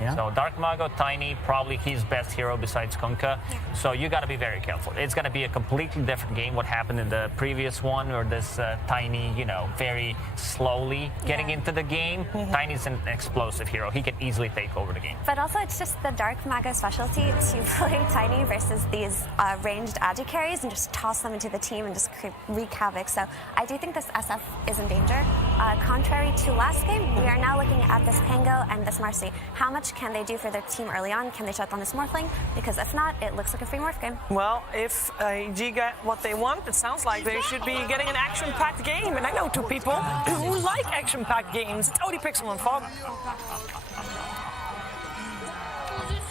Yeah. So Dark Mago, Tiny, probably his best hero besides Kunkka. So you got to be very careful. It's going to be a completely different game what happened in the previous one, where this Tiny, you know, very slowly getting into the game. Tiny's an explosive hero. He can easily take over the game. But also, it's just the Dark Mago specialty to play Tiny versus these ranged agi carries and just toss them into the team and just wreak havoc. So I do think this SF is in danger. Contrary to last game, we are now looking at this Pango and this Marcy. How much can they do for their team early on? Can they shut down this Morphling? Because if not, it looks like a free Morph game. Well, if EG get what they want, it sounds like they should be getting an action-packed game. And I know two people who like action-packed games. It's ODPixel and Fog.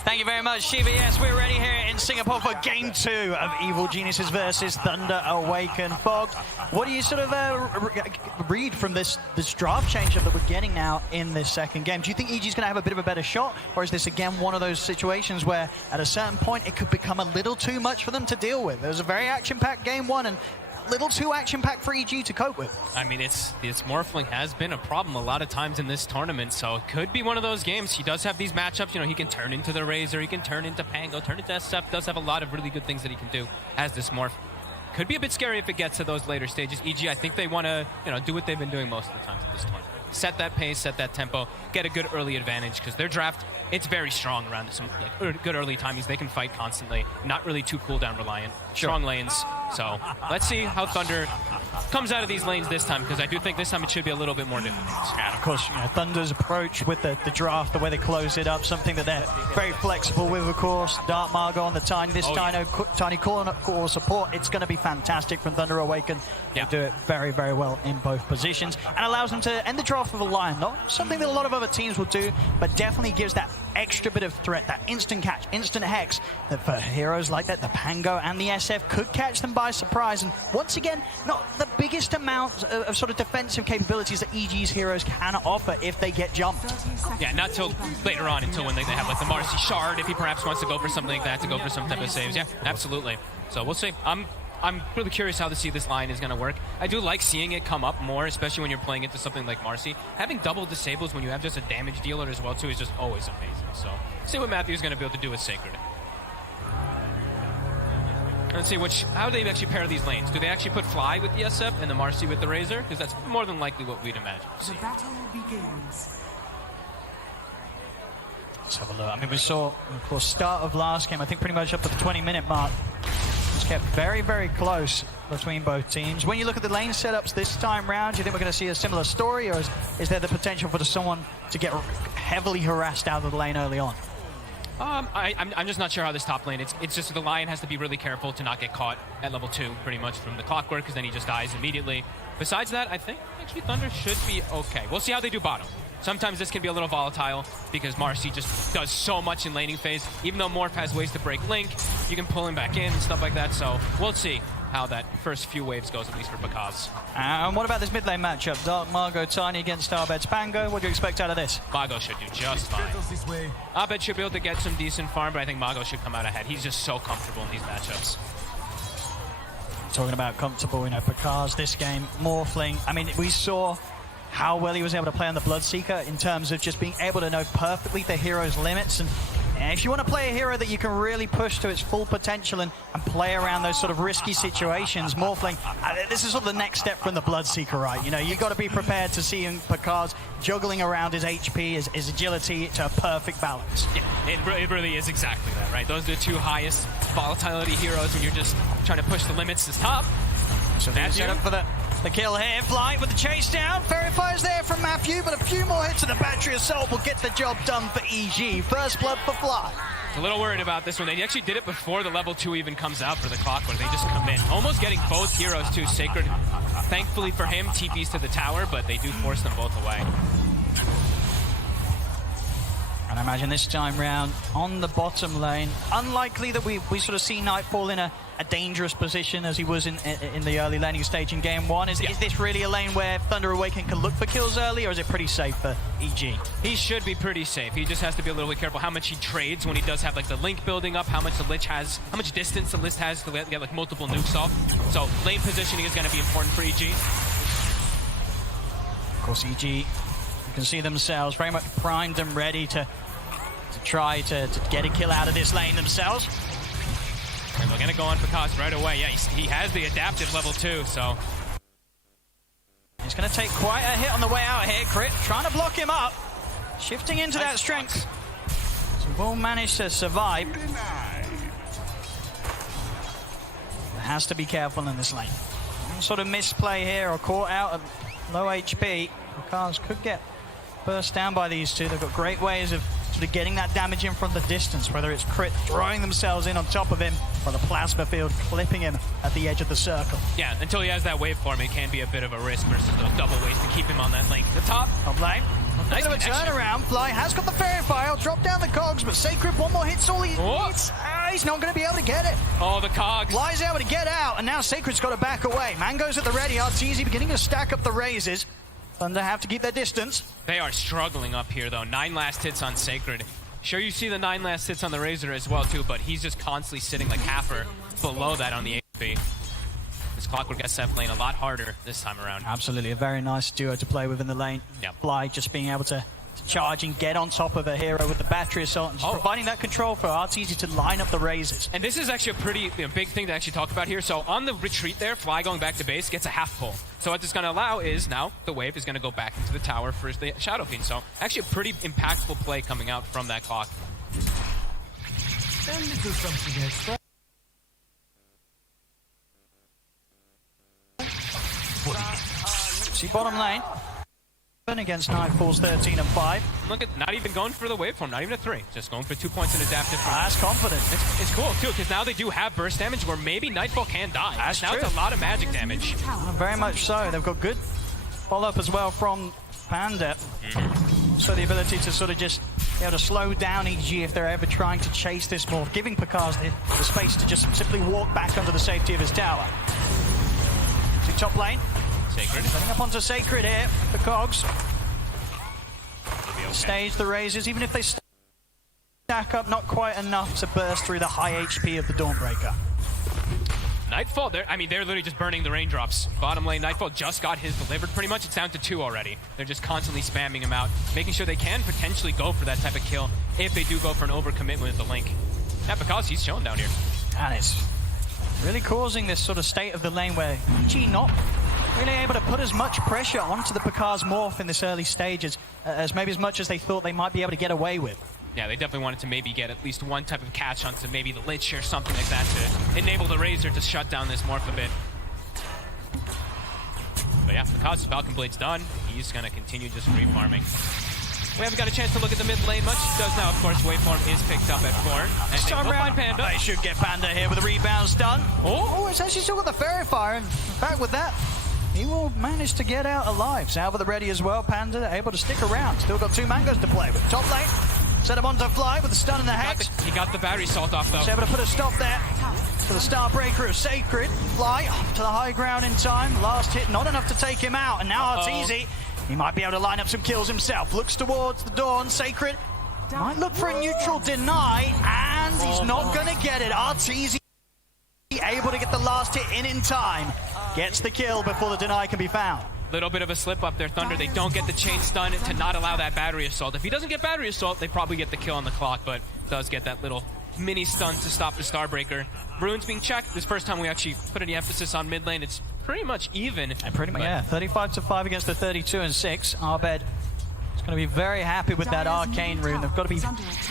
Thank you very much, Shiva. Yes, we're ready here in Singapore for Game 2 of Evil Geniuses versus Thunder Awaken. Fog, what do you sort of read from this draft change-up that we're getting now in this second game? Do you think EG's going to have a bit of a better shot, or is this again one of those situations where at a certain point it could become a little too much for them to deal with? It was a very action-packed game one, and little too action-packed for EG to cope with. I mean, this Morphling has been a problem a lot of times in this tournament, so it could be one of those games. He does have these matchups, you know, he can turn into the Razor, he can turn into Pango, turn into SF, does have a lot of really good things that he can do as this Morph. Could be a bit scary if it gets to those later stages. EG, I think they want to, you know, do what they've been doing most of the times at this tournament. Set that pace, set that tempo, get a good early advantage, because their draft, it's very strong around some good early timings. They can fight constantly, not really too cooldown reliant. Strong lanes. So let's see how Thunder comes out of these lanes this time, because I do think this time it should be a little bit more difficult. And of course, you know, Thunder's approach with the draft, the way they close it up, something that they're very flexible with, of course. Dark Margo on the Tiny, this Tiny core support, it's going to be fantastic from Thunder Awaken. They do it very, very well in both positions, and allows them to end the draft with a Lion. Not something that a lot of other teams will do, but definitely gives that extra bit of threat, that instant catch, instant hex, that for heroes like that, the Pango and the SF could catch them by surprise. And once again, not the biggest amount of sort of defensive capabilities that EG's heroes can offer if they get jumped. Yeah, not till later on, until when they have like the Marcy Shard, if he perhaps wants to go for something like that, to go for some type of saves. Yeah, absolutely. So we'll see. I'm really curious how to see this line is going to work. I do like seeing it come up more, especially when you're playing into something like Marcy. Having double disables when you have just a damage dealer as well too is just always amazing. So see what Matthew's going to be able to do with Sacred. Let's see how they actually pair these lanes. Do they actually put Fly with the SF and the Marcy with the Razor? Because that's more than likely what we'd imagine. The battle begins. Let's have a look. I mean, we saw, of course, start of last game, I think pretty much up to the 20-minute mark. It's kept very, very close between both teams. When you look at the lane setups this time round, do you think we're going to see a similar story, or is there the potential for someone to get heavily harassed out of the lane early on? I'm just not sure how this top lane, it's just the Lion has to be really careful to not get caught at level 2 pretty much from the clockwork, because then he just dies immediately. Besides that, I think actually Thunder should be okay. We'll see how they do bottom. Sometimes this can be a little volatile because Marcy just does so much in laning phase. Even though Morph has ways to break Link, you can pull him back in and stuff like that. So we'll see how that first few waves goes, at least for Bakaz. And what about this mid lane matchup? Dark Margo, Tiny against Abed's Pango. What do you expect out of this? Mago should do just fine. Abed should be able to get some decent farm, but I think Mago should come out ahead. He's just so comfortable in these matchups. Talking about comfortable, you know, Bakaz this game, Morphling. I mean, we saw how well he was able to play on the Bloodseeker in terms of just being able to know perfectly the hero's limits. And if you want to play a hero that you can really push to its full potential and play around those sort of risky situations, Morphling, this is sort of the next step from the Bloodseeker, right? You know, you've got to be prepared to see Bakaz juggling around his HP, his agility to a perfect balance. Yeah, it really is exactly that, right? Those are the two highest volatility heroes when you're just trying to push the limits to top. So that's set up for the kill here. Flight with the chase down. Fairy Fire's there from Matthew, but a few more hits of the Battery Assault will get the job done for EG. First blood for Fly. A little worried about this one. They actually did it before the level 2 even comes out for the Clockwork. They just come in. Almost getting both heroes too. Sacred, thankfully for him, TPs to the tower, but they do force them both away. And I imagine this time round on the bottom lane, unlikely that we sort of see Nightfall in a dangerous position as he was in the early laning stage in game 1. Is this really a lane where Thunder Awaken can look for kills early, or is it pretty safe for EG? He should be pretty safe. He just has to be a little bit careful how much he trades when he does have like the Link building up, how much the Lich has, how much distance the Lich has to get like multiple nukes off. So lane positioning is going to be important for EG. Of course, EG, you can see themselves very much primed and ready to to try to get a kill out of this lane themselves. And we're going to go on Picasso right away. Yeah, he has the adaptive level 2, so... He's going to take quite a hit on the way out here. Crit trying to block him up. Shifting into that strength. So will manage to survive. Has to be careful in this lane. Any sort of misplay here or caught out at low HP. The cars could get burst down by these two. They've got great ways of sort of getting that damage in from the distance, whether it's Crit throwing themselves in on top of him or the plasma field clipping him at the edge of the circle. Yeah, until he has that waveform, it can be a bit of a risk versus those double waves to keep him on that link. The top. Top lane. Nice bit of a turnaround. Fly has got the fairy fire. Drop down the cogs, but Sacred one more hit's all he needs. He's not going to be able to get it. Oh, the cogs. Fly's able to get out, and now Sacred's got to back away. Mango's at the ready. Arteezy beginning to stack up the raises. Thunder have to keep their distance. They are struggling up here, though. 9 last hits on Sacred. Sure, you see the 9 last hits on the Razor as well, too, but he's just constantly sitting like half or below that on the HP. This Clockwork SF lane a lot harder this time around. Absolutely, a very nice duo to play with in the lane. Yep. Fly just being able to charge and get on top of a hero with the battery assault and just providing that control for Arteezy to line up the razors. And this is actually a pretty big thing to actually talk about here. So on the retreat there, Fly going back to base gets a half pull. So what it's going to allow is now the wave is going to go back into the tower for the Shadow Fiend. So actually a pretty impactful play coming out from that clock. A little something extra. See bottom lane. Against Nightfall's 13 and 5. Look at not even going for the waveform, not even a 3. Just going for 2 points in adaptive. That's confident. It's cool too, because now they do have burst damage where maybe Nightfall can die. That's now true. It's a lot of magic damage. Very much so. They've got good follow-up as well from Panda. So the ability to sort of just be able to slow down EG if they're ever trying to chase this morph, giving Picasso the space to just simply walk back under the safety of his tower. See top lane. Sacred. Setting up onto Sacred here, the cogs. Okay. Stage the razors, even if they stack up, not quite enough to burst through the high HP of the Dawnbreaker. Nightfall, they're literally just burning the raindrops. Bottom lane, Nightfall just got his delivered pretty much. It's down to 2 already. They're just constantly spamming him out, making sure they can potentially go for that type of kill if they do go for an overcommitment with the link. Yeah, because he's chilling down here. And it's really causing this sort of state of the lane where EG not really able to put as much pressure onto the Picasso morph in this early stages as maybe as much as they thought they might be able to get away with. Yeah, they definitely wanted to maybe get at least one type of catch onto maybe the Lich or something like that to enable the Razor to shut down this morph a bit. But yeah, Picasso's Falcon Blade's done. He's going to continue just free farming. We haven't got a chance to look at the mid lane much. He does now, of course. Waveform is picked up at 4. And This time they will round, find Panda. they should get Panda here with a rebound stun. Oh, it's actually still got the Fairy Fire. In fact, with that, he will manage to get out alive. Salva the ready as well. Panda able to stick around. Still got 2 mangoes to play with. Top lane, set him onto Fly with the stun and the hex. He got the battery salt off, though. He's able to put a stop there to the Starbreaker of Sacred. Fly to the high ground in time. Last hit, not enough to take him out. And now Arteezy, he might be able to line up some kills himself. Looks towards the Dawn. Sacred might look for a neutral deny, and he's not going to get it. Arteezy able to get the last hit in time. Gets the kill before the deny can be found. Little bit of a slip up there, Thunder. They don't get the chain stun to not allow that battery assault. If he doesn't get battery assault, they probably get the kill on the clock, but does get that little mini stun to stop the Starbreaker. Runes being checked. This first time we actually put any emphasis on mid lane. It's pretty much even. And pretty much, yeah, 35-5 against the 32-6. Arbed is going to be very happy with that Arcane Rune. They've got to be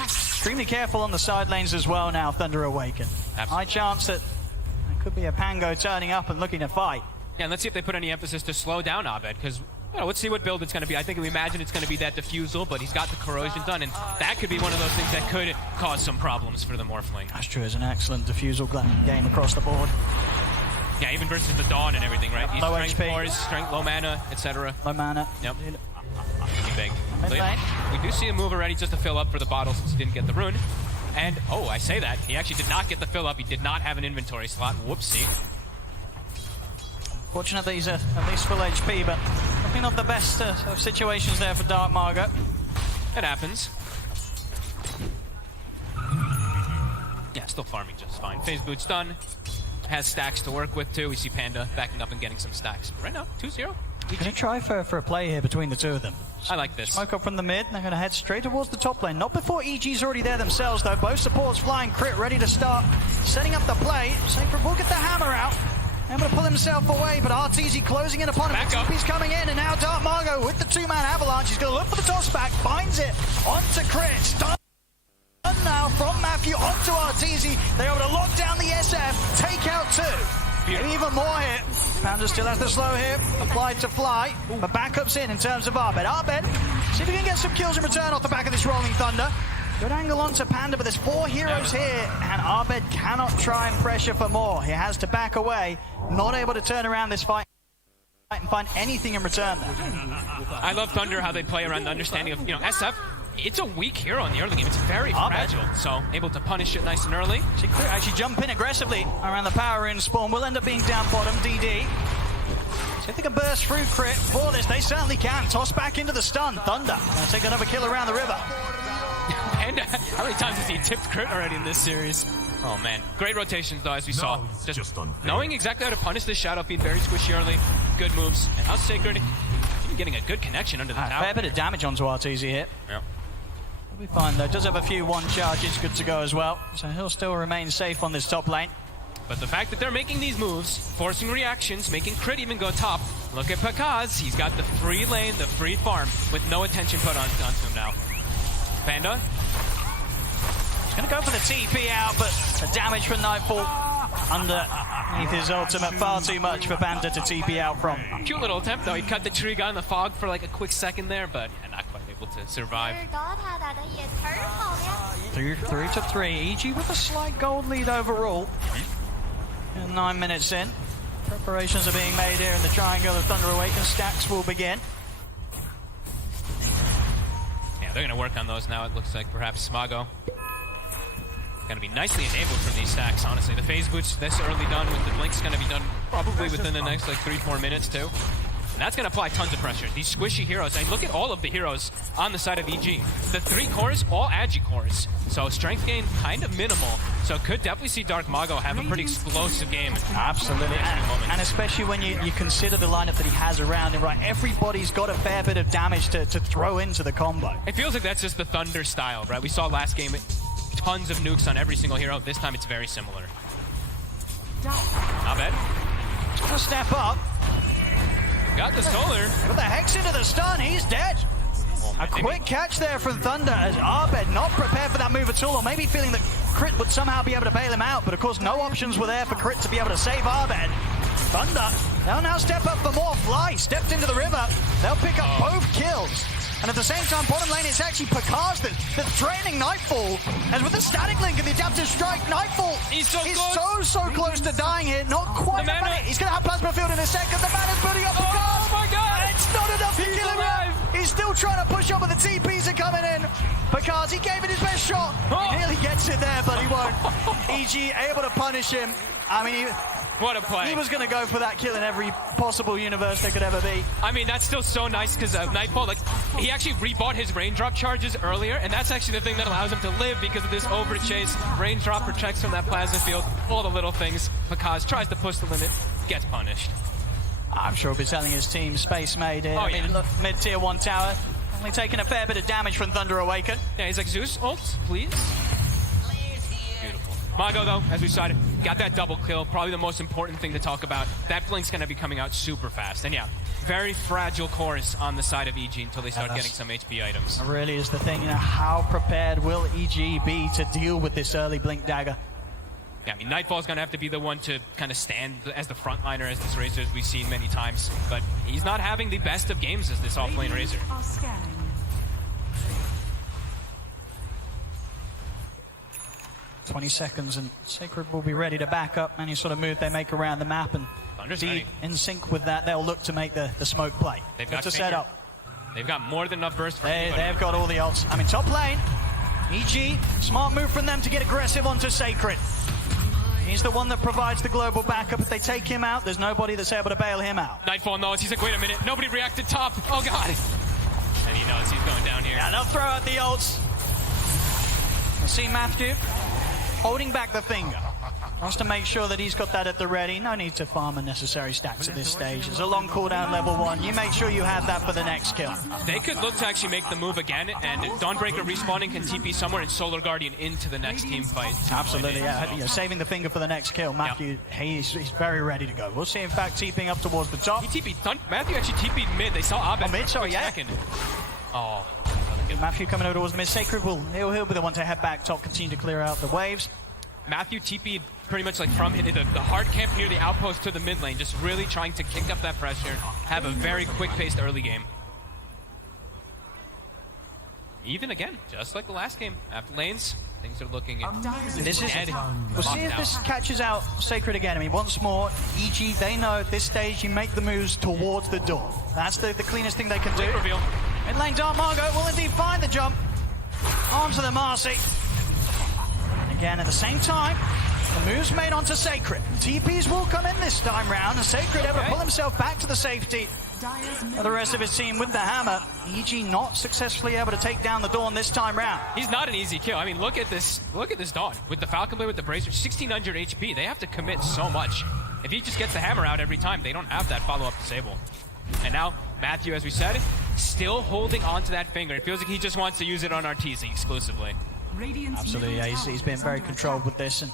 extremely careful on the side lanes as well now, Thunder Awaken. Absolutely. High chance that there could be a Pango turning up and looking to fight. Yeah, and let's see if they put any emphasis to slow down Abed, because let's see what build it's going to be. I think we imagine it's going to be that Diffusal, but he's got the Corrosion done, and that could be one of those things that could cause some problems for the Morphling. That's true, it's an excellent Diffusal game across the board. Yeah, even versus the Dawn and everything, right? He's Low strength HP. 4s, strength, low mana, etc. Low mana. Yep. Pretty big. Mid So, yeah, lane. we do see a move already just to fill up for the bottle since he didn't get the rune. And, oh, I say that. He actually did not get the fill up. He did not have an inventory slot. Whoopsie. Fortunate that he's at least full HP, but probably not the best of situations there for Dark Margot. It happens. Yeah, still farming just fine. Phase Boot's done. Has stacks to work with, too. We see Panda backing up and getting some stacks. Right now, 2-0. Gonna try for a play here between the two of them. I like this. Smoke up from the mid, they're gonna head straight towards the top lane. Not before EG's already there themselves though. Both supports flying, Crit ready to start setting up the play. Sacred will get the hammer out. Able to pull himself away, but RTZ closing in upon him. TP's coming in, and now Dark Margo with the two-man avalanche. He's gonna look for the toss back, finds it onto Crit. Stun now from Matthew onto RTZ. They're able to lock down the SF, take out two. Maybe even more here. Panda still has the slow here, applied to Fly, but backups in terms of Arbed. Arbed, see if he can get some kills in return off the back of this Rolling Thunder. Good angle onto Panda, but there's 4 heroes here, and Arbed cannot try and pressure for more. He has to back away, not able to turn around this fight and find anything in return there. I love Thunder, how they play around the understanding of, SF, it's a weak hero in the early game. It's very fragile, so able to punish it nice and early. She could actually jump in aggressively around the power in spawn. Will end up being down bottom, DD. See if they can burst through Crit for this. They certainly can. Toss back into the stun. Thunder gonna take another kill around the river. And how many times has he tipped Crit already in this series? Oh man, great rotations though, as we saw. Just knowing exactly how to punish this Shadow Fiend, very squishy early, good moves. And how Sacred, even getting a good connection under the tower. Fair bit of damage onto RTZ here. Yeah. We'll be fine though. Does have a few one charges, good to go as well. So he'll still remain safe on this top lane. But the fact that they're making these moves, forcing reactions, making Crit even go top. Look at Pakaz, he's got the free lane, the free farm, with no attention put onto him now. Panda. Gonna go for the TP out, but the damage from Nightfall underneath his ultimate, far too much for Panda to TP out from. Cute little attempt though, he cut the tree, got in the fog for like a quick second there, but not quite able to survive. 3-3. EG with a slight gold lead overall. And 9 minutes in. Preparations are being made here in the triangle of Thunder Awaken. Stacks will begin. Yeah, they're gonna work on those now, it looks like. Perhaps Smago gonna be nicely enabled from these stacks, honestly. The phase boots this early done with the blink's gonna be done probably within the next like 3-4 minutes too. And that's gonna apply tons of pressure. These squishy heroes, and look at all of the heroes on the side of EG. The 3 cores, all agi cores. So strength gain kind of minimal. So could definitely see Dark Mago have a pretty explosive game. Absolutely, and especially when you consider the lineup that he has around him, right? Everybody's got a fair bit of damage to throw into the combo. It feels like that's just the Thunder style, right? We saw last game tons of nukes on every single hero. This time it's very similar. Not bad. He's gonna step up. Got the solar. With the Hex into the stun, he's dead. A quick catch there from Thunder as Arbed not prepared for that move at all, or maybe feeling that Crit would somehow be able to bail him out, but of course no options were there for Crit to be able to save Arbed. Thunder, they'll now step up for more. Fly stepped into the river. They'll pick up both kills. And at the same time, bottom lane, it's actually Pakaz that's draining Nightfall. As with the static link and the adaptive strike, Nightfall is so close to dying here. Not quite. He's going to have Plasma Field in a second. The mana's building up Pakaz. Oh my god! And it's not enough to kill him yet. He's still trying to push up, but the TPs are coming in. Pakaz, he gave it his best shot. He nearly gets it there, but he won't. EG able to punish him. I mean, what a play. He was going to go for that kill in every possible universe there could ever be. I mean, that's still so nice because Nightfall, like, he actually rebought his raindrop charges earlier, and that's actually the thing that allows him to live because of this over-chase. Raindrop protects from that plasma field, all the little things. Pakaz tries to push the limit, gets punished. I'm sure he'll be telling his team Space Maid here. Oh, yeah. Mid-tier 1 tower, only taking a fair bit of damage from Thunder Awaken. Yeah, he's like, Zeus, ult, please. Beautiful. Mago, though, as we saw, got that double kill. Probably the most important thing to talk about. That blink's going to be coming out super fast. And yeah, very fragile cores on the side of EG until they start getting some HP items. That really is the thing. How prepared will EG be to deal with this early blink dagger? Yeah, I mean, Nightfall's going to have to be the one to kind of stand as the frontliner as this Razor, as we've seen many times. But he's not having the best of games as this off-lane Razor. 20 seconds and Sacred will be ready to back up any sort of move they make around the map, and deep in sync with that, they'll look to make the smoke play. They've got to set up. They've got more than enough burst for They've got all the ults. I mean, top lane, EG, smart move from them to get aggressive onto Sacred. He's the one that provides the global backup. If they take him out, there's nobody that's able to bail him out. Nightfall knows. He's like, wait a minute. Nobody reacted top. Oh, God. And he knows he's going down here. Yeah, they'll throw out the ults. I see Matthew holding back the finger. Wants to make sure that he's got that at the ready. No need to farm unnecessary stacks at this stage. It's a long cooldown level 1. You make sure you have that for the next kill. They could look to actually make the move again, and Dawnbreaker respawning can TP somewhere and Solar Guardian into the next team fight. Absolutely, yeah. You know, saving the finger for the next kill. Matthew, he's very ready to go. We'll see, in fact, TPing up towards the top. He TP'd. Matthew actually TP'd mid. They saw Abed. Oh, mid, sorry, yeah. Second. Oh. Matthew coming over towards the mid. Sacred he'll be the one to head back top, continue to clear out the waves. Matthew TP'd pretty much like from the hard camp near the outpost to the mid lane, just really trying to kick up that pressure, have a very quick-paced early game. Even again, just like the last game, after lanes, things are looking this is dead. We'll see if this catches out Sacred again. I mean, once more, EG, they know at this stage you make the moves towards the door. That's the cleanest thing they can do. Quick reveal. Mid lane, Dark Margot will indeed find the jump onto the Marcy. Again, at the same time, the move's made onto Sacred. TPs will come in this time round, and Sacred able to pull himself back to the safety of the rest of his team with the hammer. EG not successfully able to take down the Dawn this time round. He's not an easy kill. I mean, look at this Dawn. With the Falcon Blade, with the Bracer, 1600 HP. They have to commit so much. If he just gets the hammer out every time, they don't have that follow-up disable. And now, Matthew, as we said, still holding on to that finger. It feels like he just wants to use it on Arteezy exclusively. Absolutely, yeah, he's been very controlled with this, and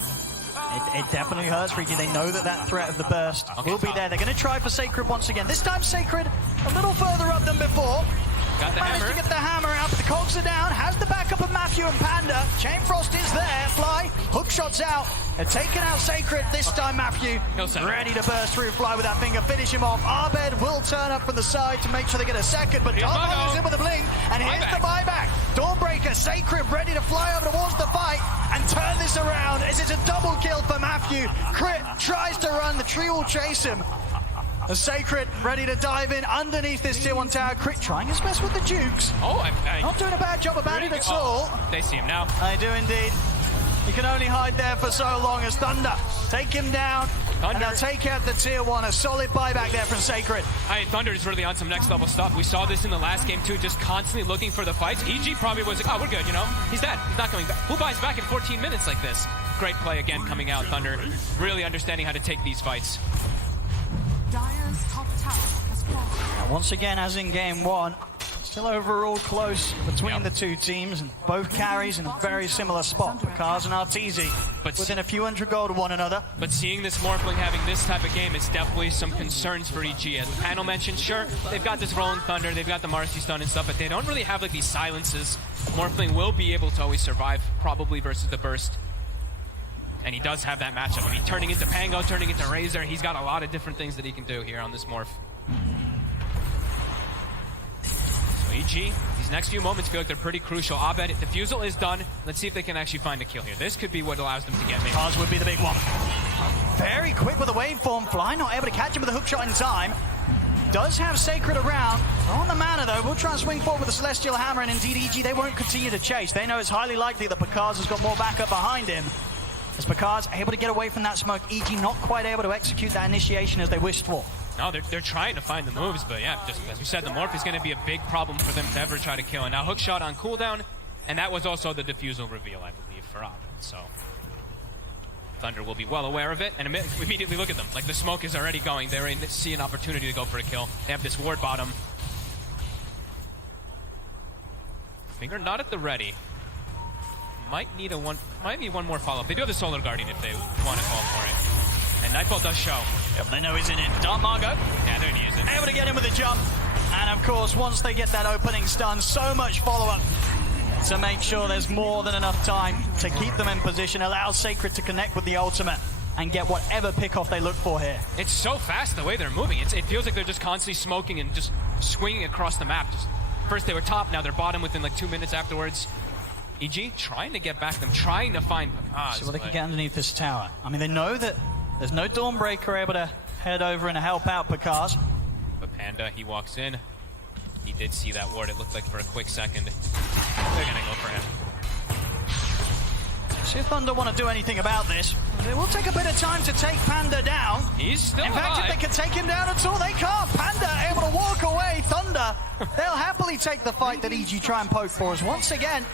it definitely hurts for EG. They know that threat of the burst will be there. They're going to try for Sacred once again. This time Sacred a little further up than before. Got the Managed hammer. to get the hammer out, but the cogs are down. Has the backup of Matthew and Panda. Chain Frost is there. Fly, hook shots out. They're taking out Sacred. This time Matthew ready to burst through Fly with that finger. Finish him off. Abed will turn up from the side to make sure they get a second, but Dark is in with a bling, and here's the buyback. Dawnbreaker, Sacred ready to fly over towards the fight and turn this around as it's a double kill for Matthew. Crit tries to run, the tree will chase him. The Sacred ready to dive in underneath this tier 1 tower. Crit trying his best with the Dukes. Oh, Not doing a bad job about it at all. They see him now. They do indeed. He can only hide there for so long as Thunder take him down. And they'll take out the tier 1. A solid buyback there from Sacred. Thunder is really on some next level stuff. We saw this in the last game too, just constantly looking for the fights. EG probably was like, oh, we're good, you know? He's dead. He's not coming back. Who buys back in 14 minutes like this? Great play again coming out. Thunder really understanding how to take these fights. Dire's top tower has fallen. Once again, as in game 1, still overall close between the two teams, and both carries in a very similar spot. Kaz and Arteezy within a few hundred gold of one another. But seeing this Morphling having this type of game is definitely some concerns for EG. As the panel mentioned, sure, they've got this Rolling Thunder, they've got the Marcy Stun and stuff, but they don't really have like these silences. Morphling will be able to always survive, probably versus the Burst. And he does have that matchup. I mean, turning into Pango, turning into Razor, he's got a lot of different things that he can do here on this Morph. So EG, these next few moments feel like they're pretty crucial. Abed, Diffusal is done. Let's see if they can actually find a kill here. This could be what allows them to get me. Kaz would be the big one. Very quick with the waveform. Fly not able to catch him with a hook shot in time. Does have Sacred around. On the mana, though, will try and swing forward with the Celestial Hammer, and indeed EG, they won't continue to chase. They know it's highly likely that Pakaz has got more backup behind him. As Pakaz able to get away from that smoke, EG not quite able to execute that initiation as they wished for. No, they're trying to find the moves, but yeah, just as we said, the Morph is going to be a big problem for them to ever try to kill. And now Hookshot on cooldown, and that was also the Diffusal reveal, I believe, for Abed. So Thunder will be well aware of it, and immediately look at them. Like, the smoke is already going. They see an opportunity to go for a kill. They have this ward bottom. Finger not at the ready. Might need one more follow-up. They do have the Solar Guardian if they want to call for it. And Nightfall does show. Yep, they know he's in it. Dark Margot. Yeah, there he is. Able to get him with a jump. And of course, once they get that opening stun, so much follow-up to make sure there's more than enough time to keep them in position, allow Sacred to connect with the ultimate and get whatever pick-off they look for here. It's so fast the way they're moving. It feels like they're just constantly smoking and just swinging across the map. Just first they were top, now they're bottom within like 2 minutes afterwards. EG trying to get back them, trying to find Pakaz. See what they can get underneath this tower. I mean, they know that there's no Dawnbreaker able to head over and help out Pakaz. But Panda, he walks in. He did see that ward, it looked like, for a quick second. They're gonna go for him. See if Thunder want to do anything about this. It will take a bit of time to take Panda down. He's still In fact, if they can take him down at all, they can't. Panda able to walk away. Thunder, they'll happily take the fight that EG try and poke for us. Once again,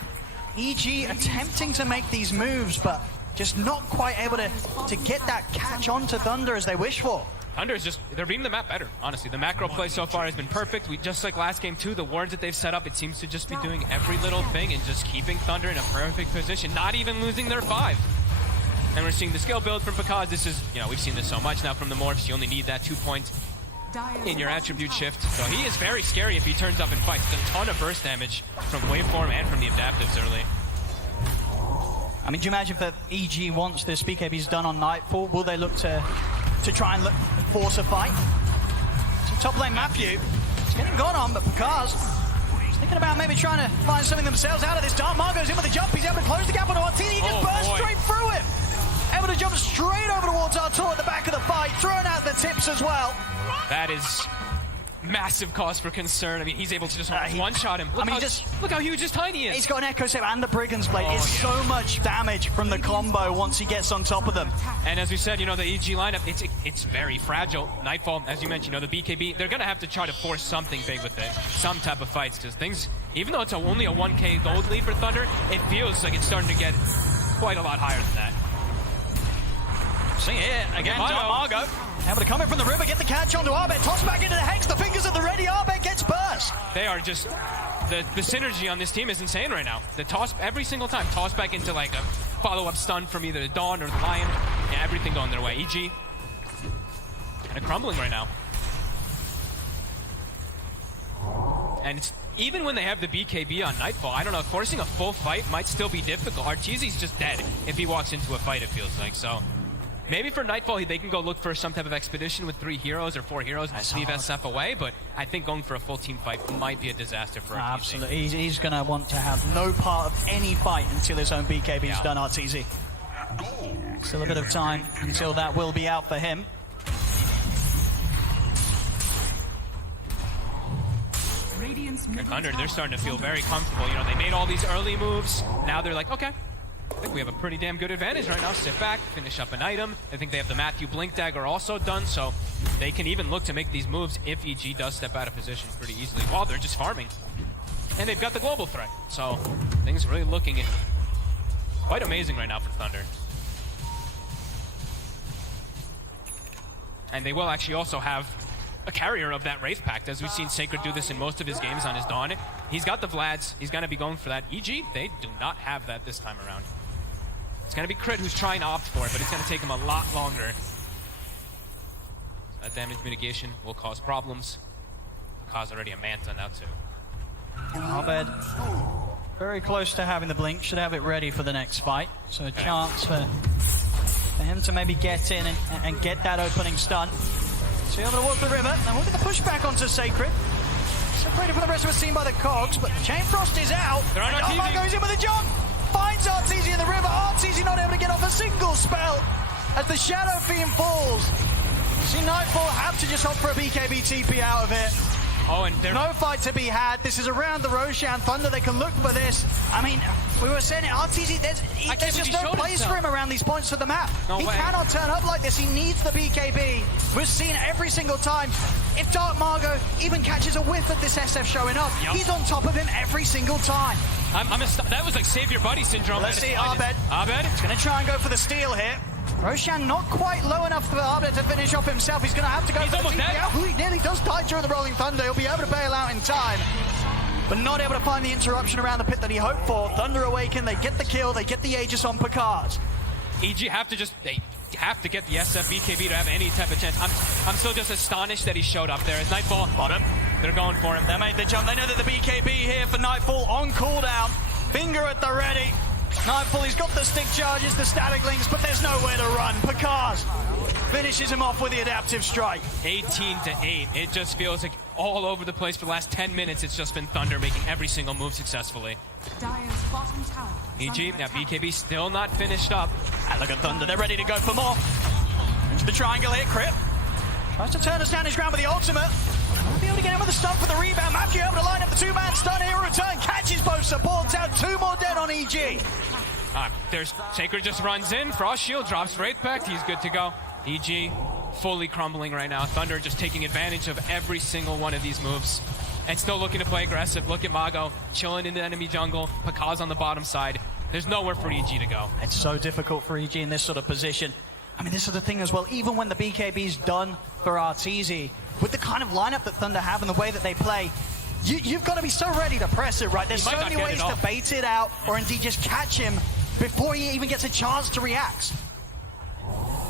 EG attempting to make these moves, but just not quite able to get that catch onto Thunder as they wish for. Thunder is just, they're reading the map better, honestly. The macro play so far has been perfect. Just like last game too, the wards that they've set up, it seems to just be doing every little thing and just keeping Thunder in a perfect position, not even losing their 5. And we're seeing the skill build from Pakaz. This is, you know, we've seen this so much now from the Morphs. You only need that 2 points in your attribute shift. So he is very scary if he turns up and fights. A ton of burst damage from Waveform and from the adaptives early. I mean, do you imagine that EG once this BKB's done on Nightfall, will they look to try and force a fight? So top lane Matthew, it's getting gone on, but Pakaz is thinking about maybe trying to find something themselves out of this. Dark Margo's in with a jump, he's able to close the gap on Artini, he just burst straight through him! Able to jump straight over towards Artur at the back of the fight, throwing out the tips as well. That is massive cause for concern. I mean, he's able to just one-shot him. Look how huge his Tiny is. He's got an Echo Save and the Brigand's Blade. It's so much damage from the combo once he gets on top of them. And as we said, you know, the EG lineup, it's very fragile. Nightfall, as you mentioned, you know, the BKB, they're going to have to try to force something big with it. Some type of fights, because things, even though it's only a 1k gold lead for Thunder, it feels like it's starting to get quite a lot higher than that. See here, again, Margo. Able to come in from the river, get the catch onto Arbet, toss back into the Hex, the fingers at the ready, Arbet gets burst. They are just, the synergy on this team is insane right now. The toss, every single time, toss back into like a follow-up stun from either the Dawn or the Lion. Yeah, everything going their way. EG, kind of crumbling right now. And it's, even when they have the BKB on Nightfall, I don't know, forcing a full fight might still be difficult. Arteezy's just dead if he walks into a fight, it feels like, so. Maybe for Nightfall, they can go look for some type of expedition with 3 heroes or 4 heroes and just leave SF away, but I think going for a full team fight might be a disaster for Arteezy. Absolutely. He's going to want to have no part of any fight until his own BKB's done, Arteezy. Still a bit of time until that will be out for him. Thunder, they're starting to feel very comfortable. You know, they made all these early moves. Now they're like, okay, I think we have a pretty damn good advantage right now. Sit back, finish up an item. I think they have the Matthew Blink Dagger also done, so they can even look to make these moves if EG does step out of position pretty easily while they're just farming. And they've got the global threat, so things really looking quite amazing right now for Thunder. And they will actually also have a carrier of that Wraith Pact, as we've seen Sacred do this in most of his games on his Dawn. He's got the Vlads, he's going to be going for that. EG, they do not have that this time around. It's going to be Crit who's trying to opt for it, but it's going to take him a lot longer. That damage mitigation will cause problems. Cause already a Manta now too. Abed, very close to having the Blink, should have it ready for the next fight. So a chance for him to maybe get in and get that opening stun. So you're able to walk the river, and look at the pushback onto Sacred. Separated from the rest of us seen by the Cogs, but Chain Frost is out. Armand goes in with a jump, finds Arteezy in the river. Arteezy not able to get off a single spell as the Shadow Fiend falls. See Nightfall have to just hope for a BKB TP out of it. Oh, and there's no fight to be had. This is around the Roshan. Thunder, they can look for this. I mean, we were saying it, Arteezy, there's just no place for him around these points of the map. He cannot turn up like this. He needs the BKB. We've seen every single time. If Dark Margo even catches a whiff of this SF showing up, he's on top of him every single time. That was like save your buddy syndrome. Let's see Abed. Abed? He's going to try and go for the steal here. Roshan not quite low enough for Abed to finish off himself. He's going to have to go for the TP out. He nearly does die during the Rolling Thunder. He'll be able to bail out in time, but not able to find the interruption around the pit that he hoped for. Thunder Awaken, they get the kill, they get the Aegis on Pakaz. EG they have to get the SF BKB to have any type of chance. I'm still just astonished that he showed up there. As Nightfall, bottom, they're going for him. They made the jump. They know that the BKB here for Nightfall on cooldown. Finger at the ready. Nightfall, he's got the stick charges, the static links, but there's nowhere to run. Pakaz finishes him off with the adaptive strike. 18-8. It just feels like all over the place for the last 10 minutes. It's just been Thunder making every single move successfully. Dire's bottom tower. EG, now BKB still not finished up. And look at Thunder, they're ready to go for more. Into the triangle here, Crip. Tries to turn us down his ground with the ultimate. Won't be able to get him with the stun for the rebound. Matthew able to line up the 2-man stun here. Return, catches both supports out. 2 more dead on EG. There's Sacred just runs in. Frost Shield drops Wraith Pact. He's good to go. EG fully crumbling right now. Thunder just taking advantage of every single one of these moves. And still looking to play aggressive. Look at Mago chilling in the enemy jungle. Pakaz on the bottom side. There's nowhere for EG to go. It's so difficult for EG in this sort of position. I mean, this is the thing as well, even when the BKB's done for Arteezy, with the kind of lineup that Thunder have and the way that they play, you've got to be so ready to press it, right? There's so many ways to bait it out or indeed just catch him before he even gets a chance to react.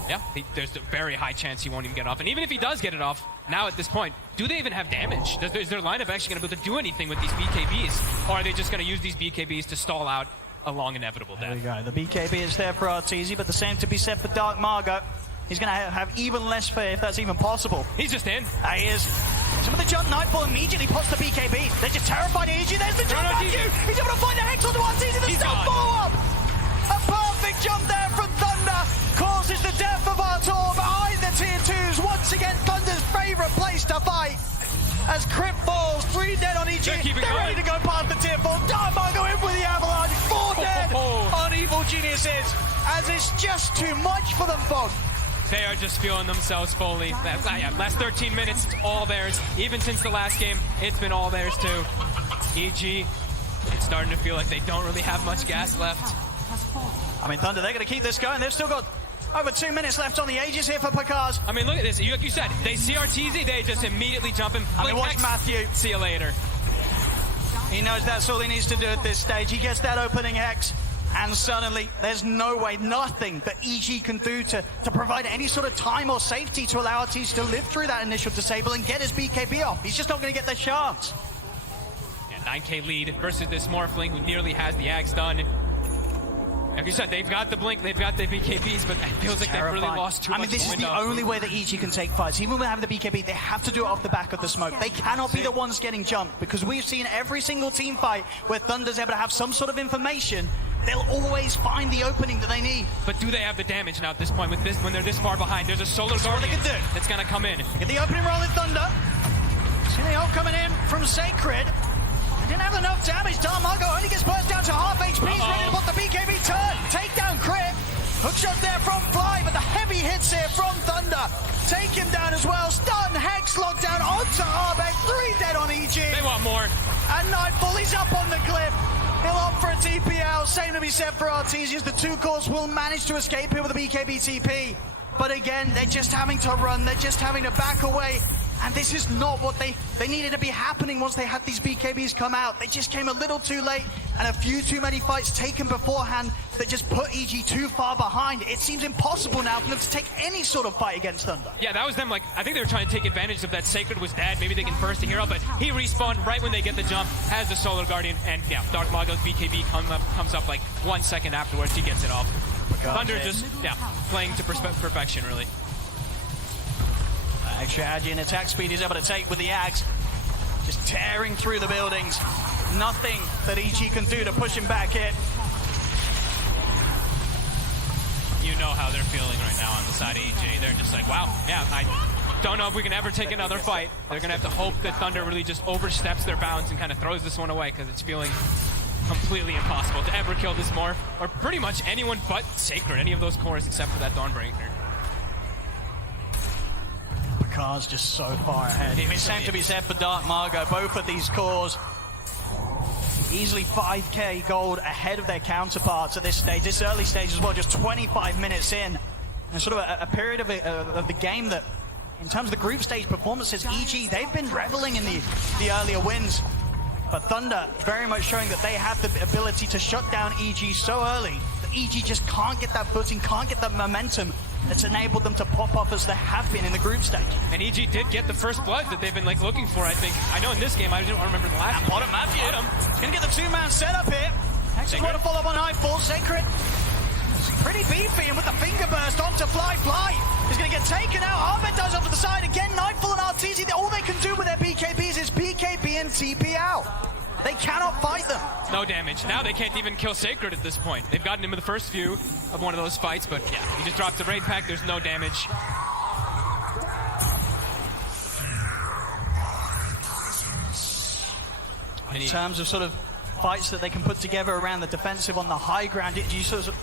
Yeah, there's a very high chance he won't even get off. And even if he does get it off, now at this point, do they even have damage? Is their lineup actually going to be able to do anything with these BKBs? Or are they just going to use these BKBs to stall out a long, inevitable death? There we go. The BKB is there for Arteezy, but the same to be said for Dark Margot. He's going to have even less fear if that's even possible. He's just in. He is. Some of the jump, Nightfall immediately pops the BKB. They're just terrified of EG. There's the jump back you. He's able to find the Hex onto Arteezy. The stun follow-up. A perfect jump there from Thunder. Causes the death of Artur behind the tier 2s. Once again, Thunder's favorite place to fight. As Crypt falls, 3 dead on EG. They're ready to go past the tier 4. Dark Margot in with the avalanche. 4 dead on Evil Geniuses. As it's just too much for them, Fog. They are just feeling themselves fully. Last 13 minutes, it's all theirs. Even since the last game, it's been all theirs too. EG, it's starting to feel like they don't really have much gas left. I mean, Thunder, they're going to keep this going. They've still got over 2 minutes left on the Aegis here for Pakaz. I mean, look at this. Like you said, they see Arteezy, they just immediately jump him. I mean, watch Hex, Matthew. See you later. He knows that's all he needs to do at this stage. He gets that opening Hex. And suddenly, there's no way, nothing that EG can do to provide any sort of time or safety to allow Arteezy to live through that initial disable and get his BKB off. He's just not going to get the chance. Yeah, 9k lead versus this Morphling who nearly has the Ags done. Like you said, they've got the Blink, they've got the BKBs, but it feels like they've really lost too much. I mean, this is the only way that EG can take fights. Even with having the BKB, they have to do it off the back of the smoke. They cannot be the ones getting jumped, because we've seen every single team fight where Thunder's able to have some sort of information. They'll always find the opening that they need. But do they have the damage now at this point with this when they're this far behind? There's a Solar Guardian that's going to come in. Get the opening roll in Thunder. See the ult coming in from Sacred. They didn't have enough damage. Dark Margot only gets burst down to half HP. He's ready to put the BKB turn. Takedown crit. Hookshot there from Fly, but the heavy hits here from Thunder. Take him down as well. Stun, Hex locked down onto Arbeck. 3 dead on EG. They want more. And Nightfall, he's up on the cliff. He'll opt for a TPL. Same to be said for Arteezy, as the 2 cores will manage to escape here with a BKB TP. But again, they're just having to run. They're just having to back away. And this is not what they needed to be happening once they had these BKBs come out. They just came a little too late, and a few too many fights taken beforehand that just put EG too far behind. It seems impossible now for them to take any sort of fight against Thunder. Yeah, that was them. Like, I think they were trying to take advantage of that Sacred was dead. Maybe they can burst a hero, but he respawned right when they get the jump, has the Solar Guardian, and yeah, Dark Margot's BKB comes up like 1 second afterwards. He gets it off. Thunder just, playing to perfection, really. Extra agi and attack speed he's able to take with the Ags. Just tearing through the buildings. Nothing that EG can do to push him back here. You know how they're feeling right now on the side of EG. They're just like, wow, yeah, I don't know if we can ever take another fight. They're going to have to hope that Thunder really just oversteps their bounds and kind of throws this one away, because it's feeling completely impossible to ever kill this Morph, or pretty much anyone but Sacred, any of those cores except for that Dawnbreaker. Car's just so far ahead. It's same to be said for Dark Margot. Both of these cores easily 5k gold ahead of their counterparts at this stage, this early stage as well, just 25 minutes in. And sort of a period of the game that, in terms of the group stage performances, EG, they've been reveling in the earlier wins. But Thunder very much showing that they have the ability to shut down EG so early that EG just can't get that footing, can't get that momentum that's enabled them to pop off as they have been in the group stage. And EG did get the first blood that they've been like looking for, I think. I know in this game, I don't remember the last one. Bottom Matthew. Gonna get the 2-man setup here. Actually want to follow up on Nightfall. Sacred. Pretty beefy, and with the finger burst onto Fly. He's gonna get taken out. Arbeck does off to the side again. Nightfall and Arteezy, all they can do with their BKBs is BKB and TP out. They cannot fight them. No damage. Now they can't even kill Sacred at this point. They've gotten him in the first few of one of those fights, but yeah, he just drops the raid pack. There's no damage. In terms of sort of fights that they can put together around the defensive on the high ground, do you sort of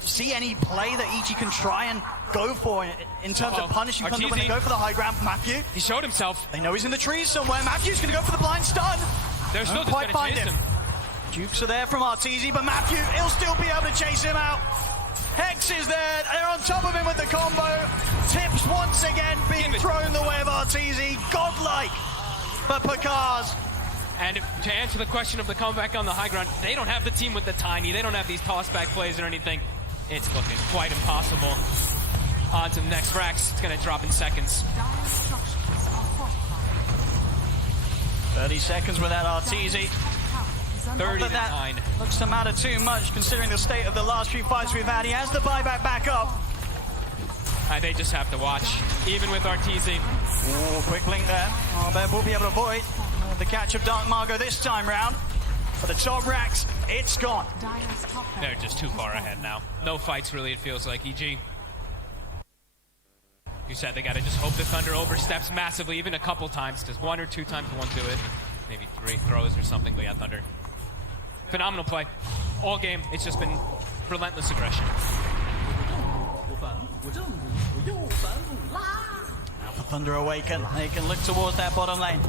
see any play that EG can try and go for in terms of punishing Thunder when they go for the high ground? Matthew. He showed himself. They know he's in the trees somewhere. Matthew's going to go for the blind stun. They're still just going to chase him. Jukes are there from Arteezy, but Matthew, he'll still be able to chase him out. Hex is there. They're on top of him with the combo. Tips once again being thrown the way of Arteezy. Godlike for Pakaz. And to answer the question of the comeback on the high ground, they don't have the team with the tiny. They don't have these toss-back plays or anything. It's looking quite impossible. On to the next Rex. It's going to drop in seconds. 30 seconds without Arteezy. 30 to that 9. Looks to matter too much considering the state of the last few fights we've had. He has the buyback back up. And they just have to watch, even with Arteezy. Ooh, quick link there. Oh, Ben will be able to avoid the catch of Dark Margot this time round. But the top racks, it's gone. They're just too far ahead now. No fights really, it feels like. EG. You said they got to just hope the Thunder oversteps massively, even a couple times. Does 1 or 2 times won't do it. Maybe 3 throws or something, but yeah, Thunder. Phenomenal play. All game, it's just been relentless aggression. Now for Thunder Awaken, they can look towards that bottom lane.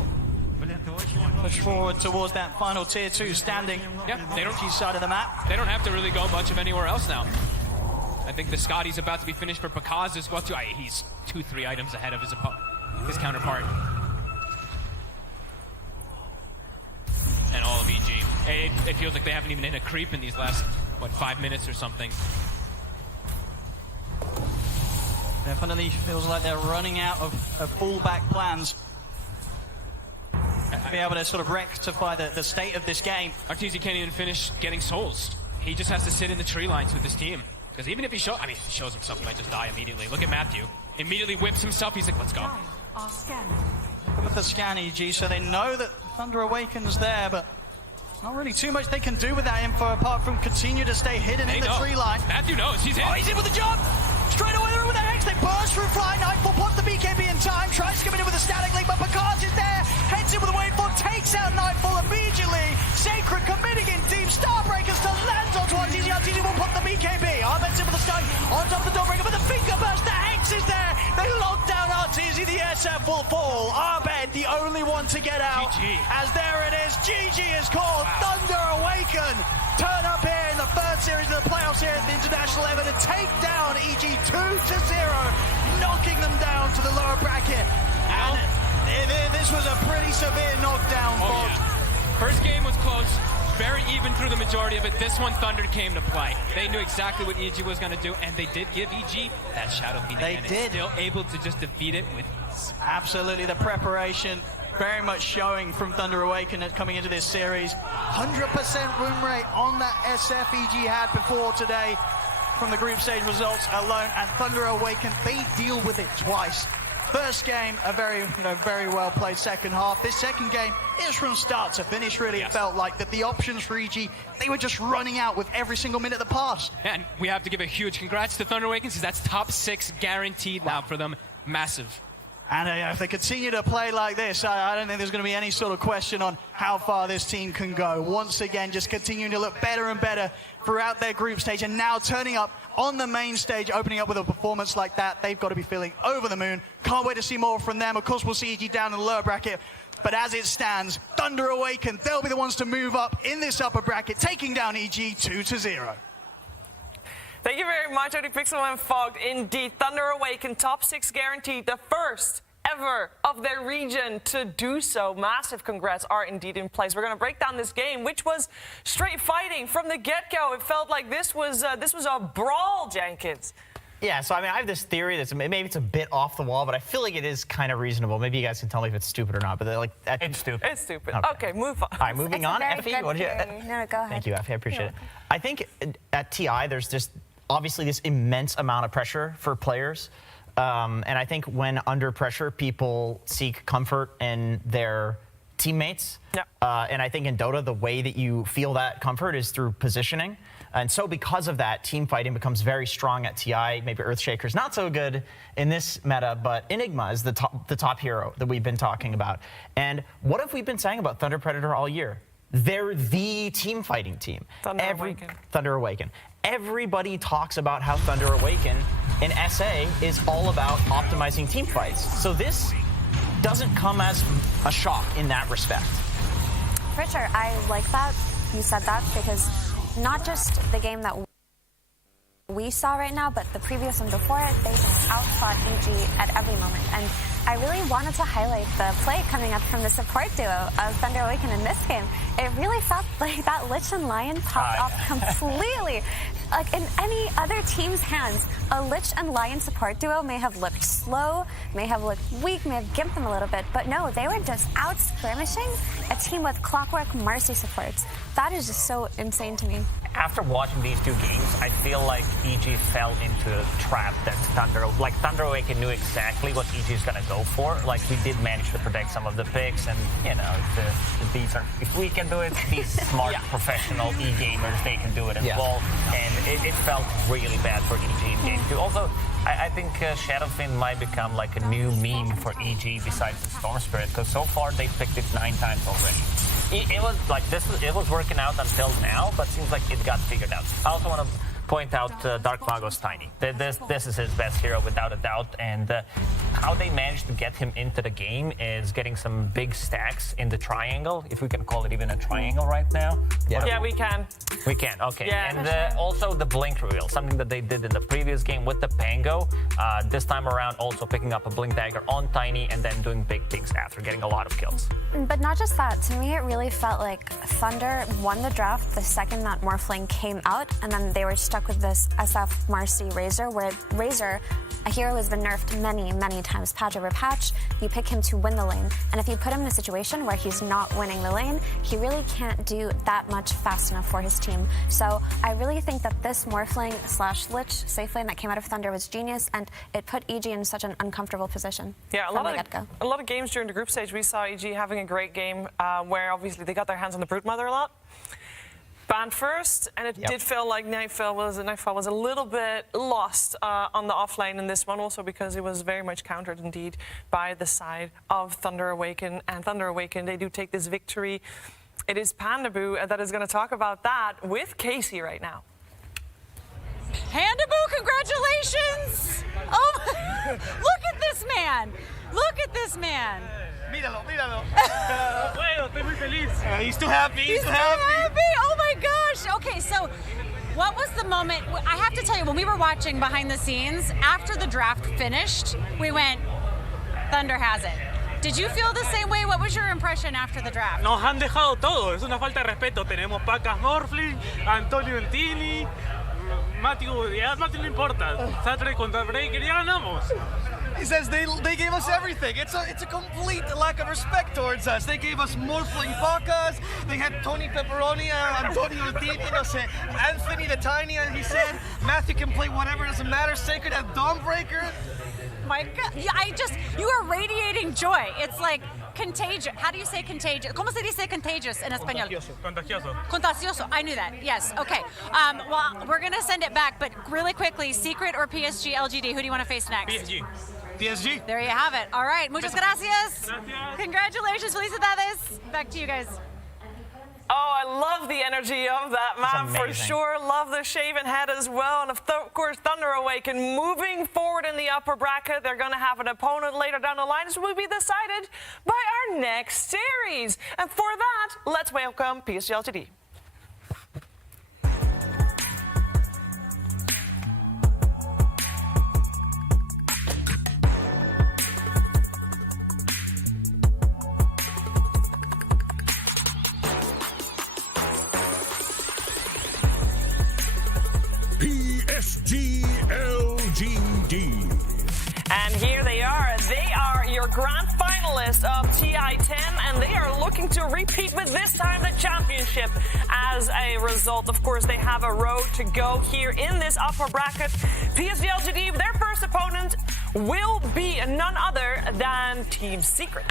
Push forward towards that final tier 2 standing. Yeah, they don't. East side of the map. They don't have to really go much of anywhere else now. I think the Scotty's about to be finished for Pakaz as well too. He's 2-3 items ahead of his counterpart. And all of EG. It feels like they haven't even hit a creep in these last, 5 minutes or something. Definitely feels like they're running out of fallback plans. To be able to sort of rectify the state of this game. Arteezy can't even finish getting souls. He just has to sit in the tree lines with his team. Because even if he shows himself, he might just die immediately. Look at Matthew. Immediately whips himself. He's like, let's go. With the scan EG, so they know that Thunder Awaken's there, but not really too much they can do with that info apart from continue to stay hidden in the tree line. Matthew knows. He's in. Oh, he's in with the jump! Straight away they're with the Hex. They burst through Fly. Nightfall pops the BKB in time. Tries to come in with a static link, but Pakaz is there. Heads in with a wavefall. Takes out Nightfall immediately. Sacred committing in deep. Starbreakers to land onto Arteezy. Arteezy will pop the BKB. Arbett's in with the stun. On top of the Dawnbreaker, but the finger burst. The Hex is there. They lock down Arteezy. The SF will fall. Arbed, the only one to get out. GG. As there it is. GG is called. Thunder Awaken. Turn up here in the third series of the playoffs here at the International level to take down EG 2-0, knocking them down to the lower bracket. And this was a pretty severe knockdown. Yeah. First game was close, very even through the majority of it. This one, Thunder came to play. They knew exactly what EG was going to do, and they did give EG that Shadow Phoenix. They did. Still able to just defeat it with absolutely the preparation. Very much showing from Thunder Awaken coming into this series. 100% win rate on that SFEG had before today from the group stage results alone. And Thunder Awaken, they deal with it twice. First game, a very well played second half. This second game is from start to finish, really. It felt like that the options for EG, they were just running out with every single minute that passed. And we have to give a huge congrats to Thunder Awaken, because that's top 6 guaranteed now for them. Massive. And if they continue to play like this, I don't think there's going to be any sort of question on how far this team can go. Once again, just continuing to look better and better throughout their group stage, and now turning up on the main stage, opening up with a performance like that. They've got to be feeling over the moon. Can't wait to see more from them. Of course, we'll see EG down in the lower bracket. But as it stands, Thunder Awaken, they'll be the ones to move up in this upper bracket, taking down EG 2-0. Thank you very much, ODPixel and Fogged. Indeed, Thunder Awaken, top 6 guaranteed, the first ever of their region to do so. Massive congrats are indeed in place. We're going to break down this game, which was straight fighting from the get-go. It felt like this was a brawl, Jenkins. Yeah, so I mean, I have this theory that's maybe it's a bit off the wall, but I feel like it is kind of reasonable. Maybe you guys can tell me if it's stupid or not. But It's stupid. It's stupid. Okay, move on. All right, moving on. Effie, No, go ahead. Thank you, Effie. I appreciate it. I think at TI, there's just obviously this immense amount of pressure for players. And I think when under pressure, people seek comfort in their teammates. Yeah. And I think in Dota, the way that you feel that comfort is through positioning. And so because of that, team fighting becomes very strong at TI. Maybe Earthshaker's not so good in this meta, but Enigma is the top hero that we've been talking about. And what have we been saying about Thunder Predator all year? They're the team fighting team. Thunder Awaken. Everybody talks about how Thunder Awaken in SA is all about optimizing team fights. So this doesn't come as a shock in that respect. For sure, I like that. you said that, because not just the game that we saw right now, but the previous one before it, they just outfought EG at every moment. And I really wanted to highlight the play coming up from the support duo of Thunder Awaken in this game. It really felt like that Lich and Lion popped off completely. Like in any other team's hands, a Lich and Lion support duo may have looked slow, may have looked weak, may have gimped them a little bit, but no, they were just out skirmishing a team with Clockwork Marcy supports. That is just so insane to me. After watching these two games, I feel like EG fell into a trap that Thunder Awaken knew exactly what EG is going to go for. Like, we did manage to protect some of the picks, and, you know, if we can do it, these smart professional e-gamers, they can do it as well. And it felt really bad for EG in game 2. Also, I think Shadowfin might become like a new meme for EG besides the Storm Spirit, because so far they picked it 9 times already. It was like it was working out until now, but seems like it got figured out. I also want to point out Dark Mago's Tiny. This is his best hero without a doubt, and how they managed to get him into the game is getting some big stacks in the triangle, if we can call it even a triangle right now. Yeah, we can. We can, okay. Yeah, and also the blink reveal, something that they did in the previous game with the Pango. This time around also picking up a blink dagger on Tiny and then doing big things after, getting a lot of kills. But not just that, to me it really felt like Thunder won the draft the second that Morphling came out, and then they were stuck with this SF Marcy Razor, where Razor, a hero who's been nerfed many, many times, patch over patch, you pick him to win the lane. And if you put him in a situation where he's not winning the lane, he really can't do that much fast enough for his team. So I really think that this Morphling / Lich safe lane that came out of Thunder was genius, and it put EG in such an uncomfortable position. Yeah, a lot of games during the group stage, we saw EG having a great game where obviously they got their hands on the Broodmother a lot. Banned first, and it did feel like Nightfall was a little bit lost on the offlane in this one, also because it was very much countered indeed by the side of Thunder Awaken. And Thunder Awaken, they do take this victory. It is Pandaboo that is going to talk about that with Casey right now. Pandaboo, congratulations! Oh, look at this man! Look at this man! Míralo, míralo. No puedo, estoy muy feliz. He's too happy. He's too happy. Oh my gosh. Okay, so what was the moment? I have to tell you, when we were watching behind the scenes, after the draft finished, we went, Thunder has it. Did you feel the same way? What was your impression after the draft? Nos han dejado todo. Es una falta de respeto. Tenemos Pacas Morphling, Antonio Entini, Matthew. Ya Matthew no importa. Satre contra Breaker. Ya ganamos. He says they gave us everything. It's a complete lack of respect towards us. They gave us Morphling Pacas. They had Tony Pepperoni, Antonio Entini, no sé, Anthony the Tiny. He said Matthew can play whatever, doesn't matter. Sacred had Dawnbreaker. My God, you are radiating joy. It's like contagious. How do you say contagious? ¿Cómo se dice contagious in español? Contagioso. Contagioso. I knew that. Yes. Okay. Well, we're gonna send it back, but really quickly, Secret or PSG LGD? Who do you want to face next? PSG. There you have it. All right. Muchas gracias. Gracias. Congratulations, felicidades. Back to you guys. Oh, I love the energy of that man for sure. Love the shaven head as well. And of course, Thunder Awaken moving forward in the upper bracket. They're going to have an opponent later down the line. This will be decided by our next series. And for that, let's welcome PSG LTD. LGD. And here they are. They are your grand finalists of TI10, and they are looking to repeat with this time the championship. As a result, of course, they have a road to go here in this upper bracket. PSG LGD, their first opponent will be none other than Team Secret.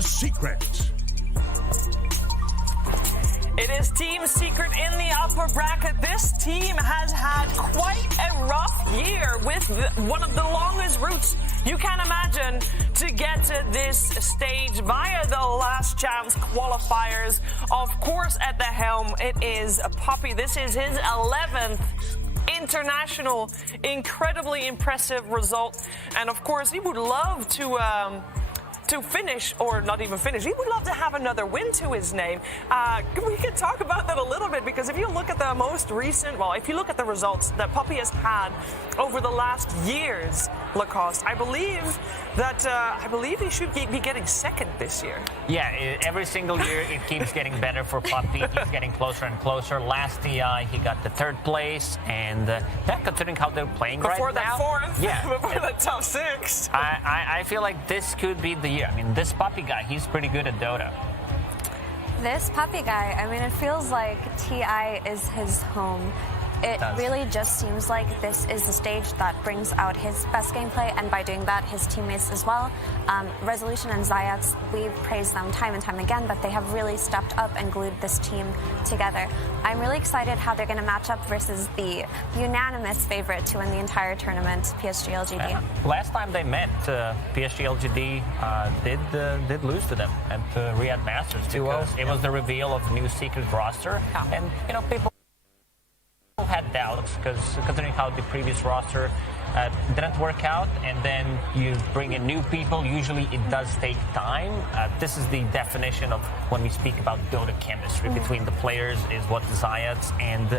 Secret. It is Team Secret in the upper bracket. This team has had quite a rough year with one of the longest routes you can imagine to get to this stage via the last chance qualifiers. Of course, at the helm, it is Puppy. This is his 11th international. Incredibly impressive result. And of course, he would love to finish, or not even finish. He would love to have another win to his name. We can talk about that a little bit, because if you look at the most recent, if you look at the results that Puppy has had over the last years, Lacoste, I believe he should be getting second this year. Yeah, every single year it keeps getting better for Puppy. He's getting closer and closer. Last TI, he got the 3rd place, and considering how they're playing before right now. Before that 4th, yeah, before the top 6. I feel like this could be the year. I mean, this Puppy guy, he's pretty good at Dota. This Puppy guy, I mean, it feels like TI is his home. It really just seems like this is the stage that brings out his best gameplay, and by doing that, his teammates as well. Resolution and Zayats, we've praised them time and time again, but they have really stepped up and glued this team together. I'm really excited how they're going to match up versus the unanimous favorite to win the entire tournament, PSG LGD. Last time they met, PSG LGD did lose to them at Riyadh Masters, because it was the reveal of new secret roster, and people had doubts, because considering how the previous roster didn't work out, and then you bring in new people, usually it does take time. This is the definition of when we speak about Dota chemistry between the players, is what Zayats and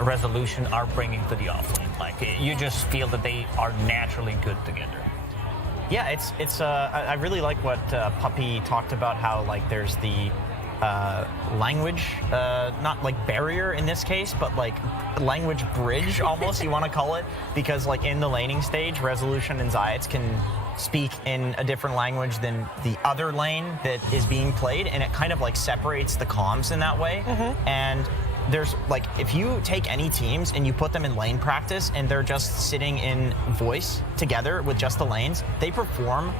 Resolution are bringing to the offlane. Like, you just feel that they are naturally good together. Yeah, it's I really like what Puppy talked about, how like there's the language, not like barrier in this case, but like language bridge almost, you want to call it, because like in the laning stage, Resolution and Zayats can speak in a different language than the other lane that is being played, and it kind of like separates the comms in that way. And there's like, if you take any teams and you put them in lane practice and they're just sitting in voice together with just the lanes, they perform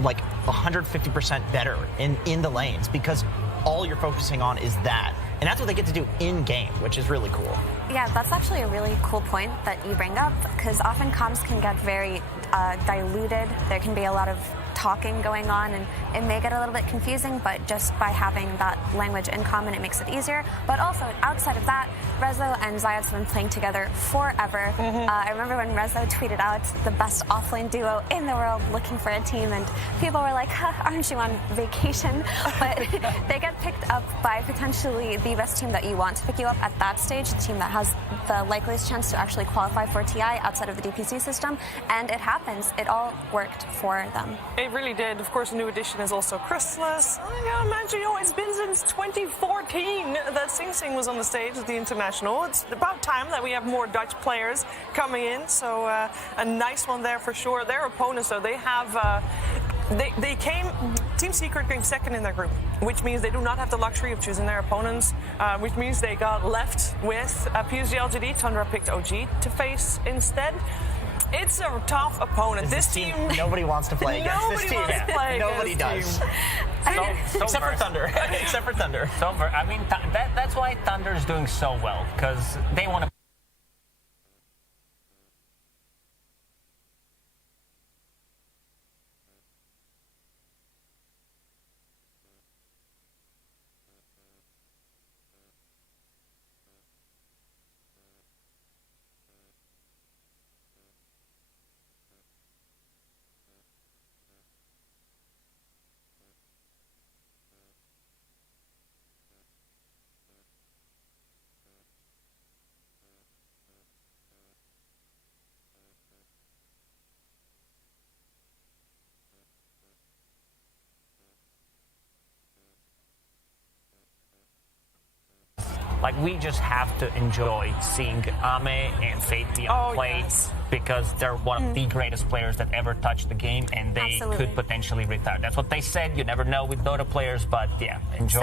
like 150% better in the lanes, because all you're focusing on is that. And that's what they get to do in-game, which is really cool. Yeah, that's actually a really cool point that you bring up, because often comms can get very diluted. There can be a lot of talking going on, and it may get a little bit confusing, but just by having that language in common, it makes it easier. But also, outside of that, Rezo and Zayats have been playing together forever. I remember when Rezo tweeted out the best offlane duo in the world, looking for a team, and people were like, aren't you on vacation? But they get picked up by potentially the best team that you want to pick you up at that stage, the team that has the likeliest chance to actually qualify for TI outside of the DPC system, and it happens. It all worked for them. It really did. Of course, a new addition is also Chrysalis. I gotta imagine, it's been since 2014 that Sing Sing was on the stage at the International. It's about time that we have more Dutch players coming in, so a nice one there for sure. Their opponents, though, they have... Team Secret came second in their group, which means they do not have the luxury of choosing their opponents, which means they got left with PSG LGD. Tundra picked OG to face instead. It's a tough opponent. This team nobody wants to play against this team. Nobody does. Except for Thunder. Except for Thunder. I mean, that's why Thunder's doing so well, because they want to. Like, we just have to enjoy seeing Ame and Faithian play, because they're one of the greatest players that ever touched the game, and they could potentially retire. That's what they said. You never know with Dota players, but yeah, enjoy.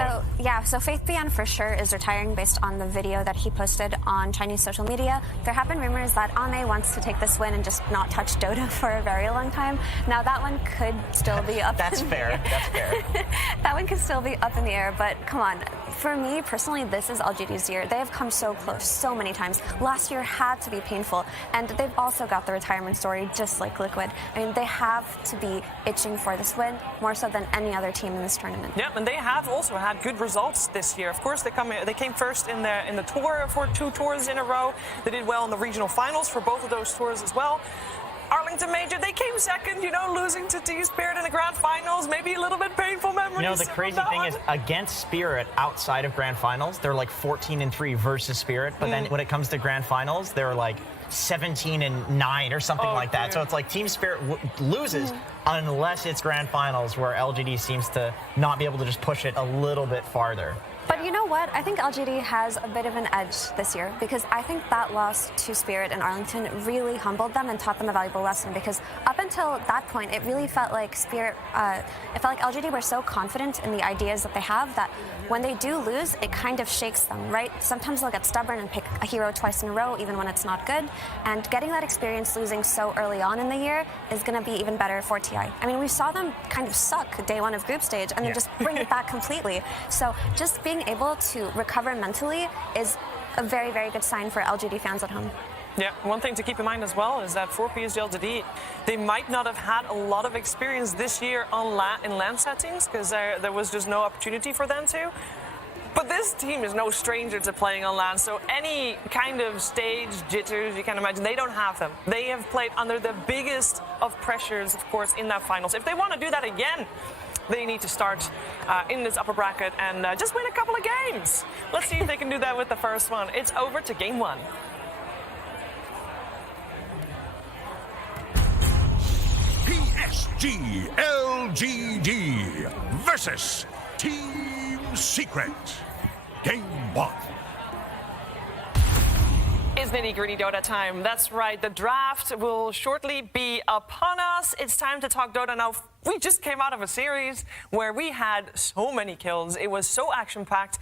So Faithian for sure is retiring based on the video that he posted on Chinese social media. There have been rumors that Ame wants to take this win and just not touch Dota for a very long time. Now, that one could still be up. That's fair. That's fair. That one could still be up in the air, but come on. For me, personally, this is LGD's year. They have come so close so many times. Last year had to be painful, and they've also got the retirement story just like Liquid. I mean, they have to be itching for this win, more so than any other team in this tournament. Yeah, and they have also had good results this year. Of course, they came first in the tour for 2 tours in a row. They did well in the regional finals for both of those tours as well. Arlington Major, they came second, losing to T-Spirit in the grand finals. Maybe a little bit painful memories. The crazy thing is, against Spirit outside of grand finals, they're like 14-3 versus Spirit. But then when it comes to grand finals, they're like 17-9 or something like that. So it's like Team Spirit loses unless it's grand finals, where LGD seems to not be able to just push it a little bit farther. But you know what? I think LGD has a bit of an edge this year, because I think that loss to Spirit in Arlington really humbled them and taught them a valuable lesson, because up until that point, it really felt like Spirit, it felt like LGD were so confident in the ideas that they have that when they do lose, it kind of shakes them, right? Sometimes they'll get stubborn and pick a hero twice in a row, even when it's not good. And getting that experience losing so early on in the year is going to be even better for TI. I mean, we saw them kind of suck day 1 of group stage and then just bring it back completely. So just being able to recover mentally is a very, very good sign for LGD fans at home. Yeah, one thing to keep in mind as well is that for PSG LGD, they might not have had a lot of experience this year in LAN settings, because there was just no opportunity for them to. But this team is no stranger to playing on LAN, so any kind of stage jitters you can imagine, they don't have them. They have played under the biggest of pressures, of course, in that finals. If they want to do that again, they need to start in this upper bracket and just win a couple of games. Let's see if they can do that with the first one. It's over to game 1. PSG LGD versus Team Secret. Game 1. It's nitty-gritty Dota time. That's right. The draft will shortly be upon us. It's time to talk Dota now. We just came out of a series where we had so many kills. It was so action-packed.